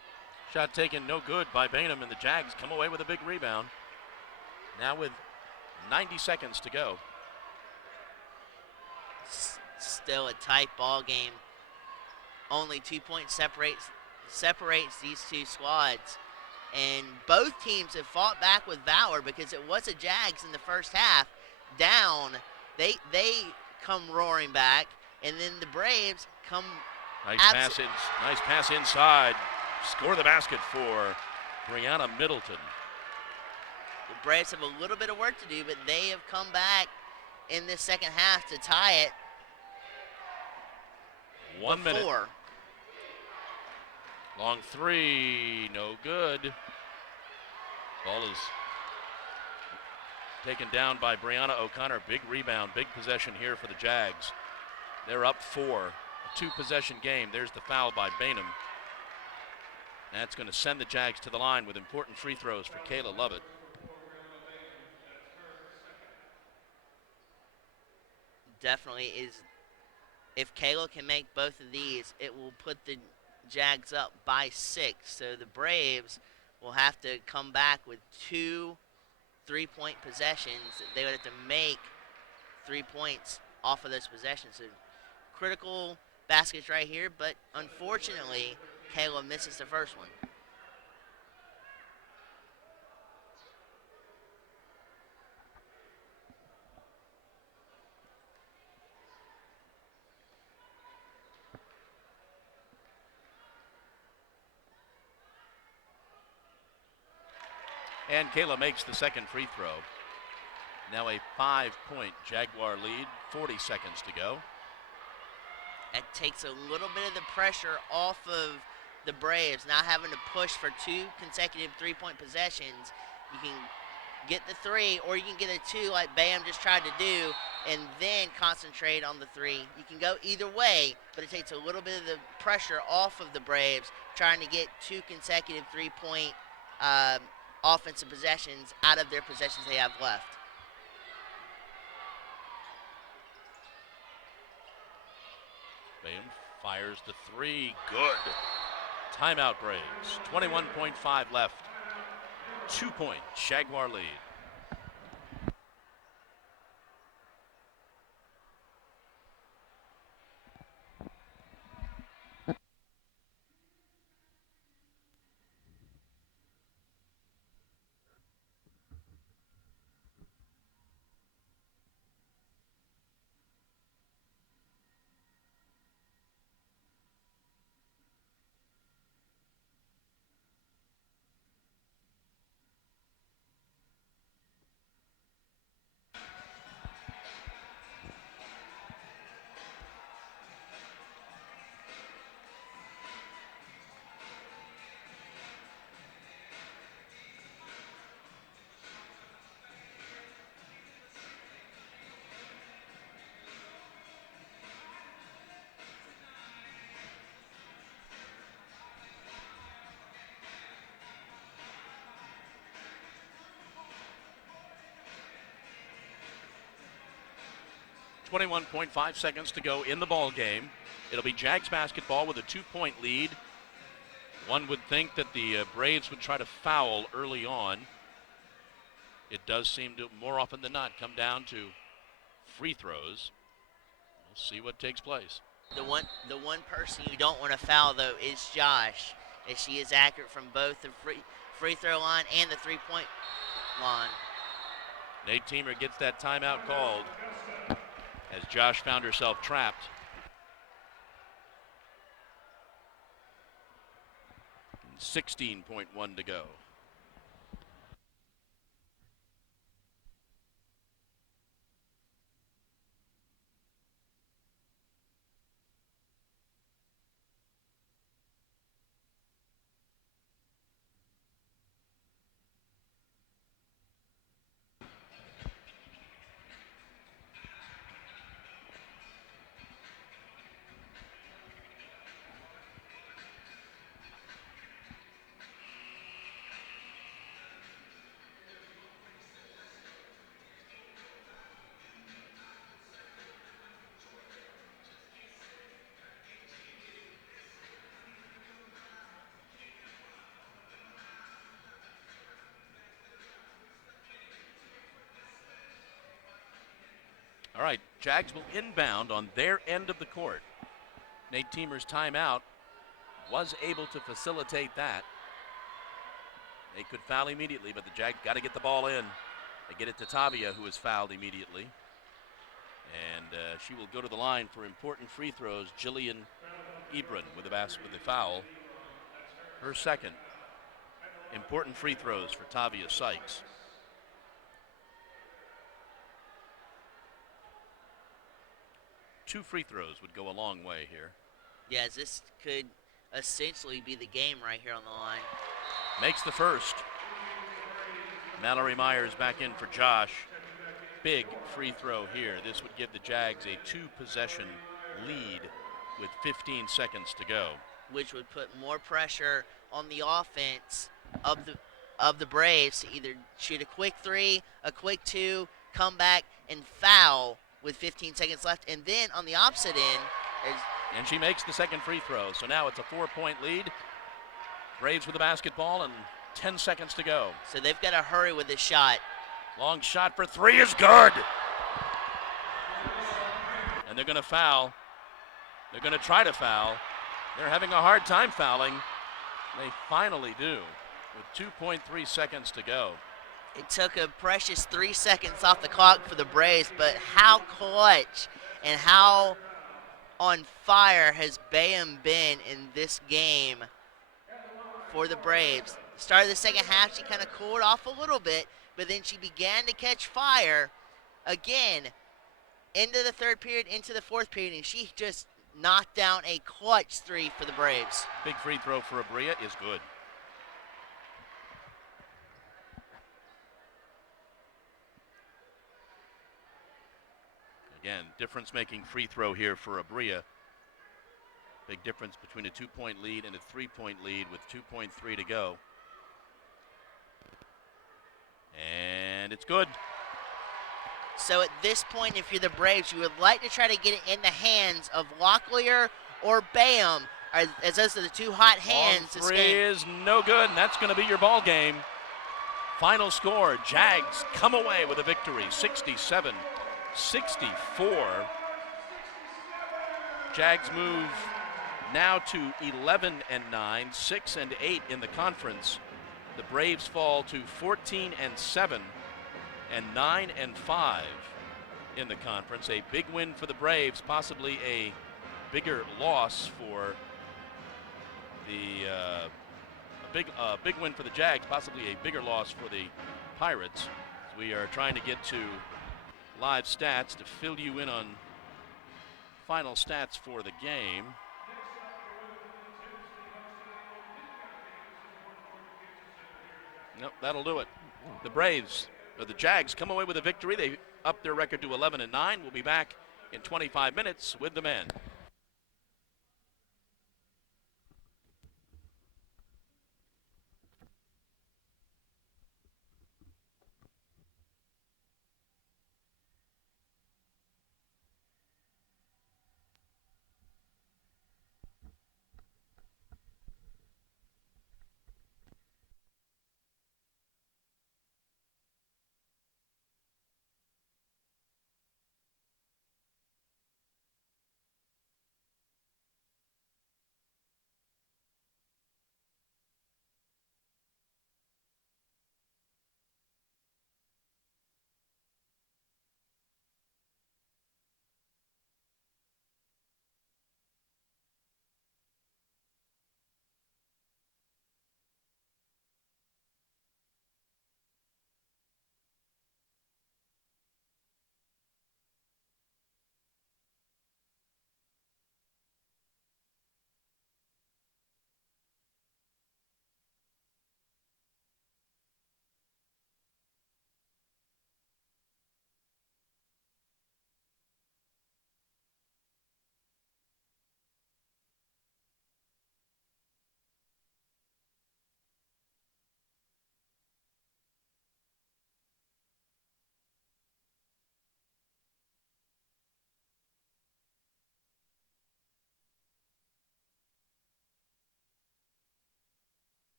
Shot taken no good by Bainham, and the Jags come away with a big rebound. Now with 90 seconds to go. Still a tight ball game. Only 2 points separates these two squads. And both teams have fought back with valor because it was a Jags in the first half. Down, they come roaring back, and then the Braves come. Nice pass inside. Score the basket for Brianna Middleton. The Braves have a little bit of work to do, but they have come back in this second half to tie it. 1 minute. Long three, no good. Ball is taken down by Brianna O'Connor. Big rebound, big possession here for the Jags. They're up 4. A 2-possession game. There's the foul by Bainham. That's going to send the Jags to the line with important free throws for Kayla Lovett. Definitely is. If Kayla can make both of these, it will put the Jags up by 6. So the Braves will have to come back with 2 3-point possessions. They would have to make 3 points off of those possessions. So critical baskets right here, but unfortunately, Kayla misses the first one. And Kayla makes the second free throw. Now a 5-point Jaguar lead, 40 seconds to go. That takes a little bit of the pressure off of the Braves, not having to push for 2 consecutive 3-point possessions. You can get the 3, or you can get a 2 like Bam just tried to do, and then concentrate on the 3. You can go either way, but it takes a little bit of the pressure off of the Braves trying to get 2 consecutive 3-point offensive possessions out of their possessions they have left. Bam fires the 3. Good. Timeout Braves. 21.5 left. 2-point Jaguar lead. .5 seconds to go in the ball game. It'll be Jags basketball with a 2-point lead. One would think that the Braves would try to foul early on. It does seem to, more often than not, come down to free throws. We'll see what takes place. The one person you don't want to foul, though, is Josh, as she is accurate from both the free throw line and the 3-point line. Nate Teamer gets that timeout called as Josh found herself trapped. And 16.1 to go. All right, Jags will inbound on their end of the court. Nate Teemer's timeout was able to facilitate that. They could foul immediately, but the Jags got to get the ball in. They get it to Tavia, who is fouled immediately. And she will go to the line for important free throws. Jillian Ebron with the foul. Her second. Important free throws for Tavia Sykes. Two free throws would go a long way here. Yes, this could essentially be the game right here on the line. Makes the first. Mallory Myers back in for Josh. Big free throw here. This would give the Jags a 2-possession lead with 15 seconds to go. Which would put more pressure on the offense of the Braves to either shoot a quick 3, a quick 2, come back and foul with 15 seconds left. And then on the opposite end, and she makes the second free throw. So now it's a 4-point lead. Braves with the basketball and 10 seconds to go. So they've got to hurry with this shot. Long shot for 3 is good. And they're going to foul. They're going to try to foul. They're having a hard time fouling. They finally do with 2.3 seconds to go. It took a precious 3 seconds off the clock for the Braves, but how clutch and how on fire has Bayham been in this game for the Braves. Start of the second half, she kind of cooled off a little bit, but then she began to catch fire again into the third period, into the fourth period, and she just knocked down a clutch 3 for the Braves. Big free throw for Abria is good. Again, difference-making free throw here for Abria. Big difference between a 2-point lead and a 3-point lead with 2.3 to go. And it's good. So at this point, if you're the Braves, you would like to try to get it in the hands of Locklear or Bayham, as those are the two hot hands. Long 3 is no good, and that's going to be your ball game. Final score, Jags come away with a victory, 67-64. Jags move now to 11-9, 6-8 in the conference. The Braves fall to 14-7 and 9-5 in the conference. A big win for the Braves, possibly a bigger loss for the big win for the Jags, possibly a bigger loss for the Pirates. We are trying to get to live stats to fill you in on final stats for the game. Nope, that'll do it. The Jags come away with a victory. They up their record to 11-9. We'll be back in 25 minutes with the men.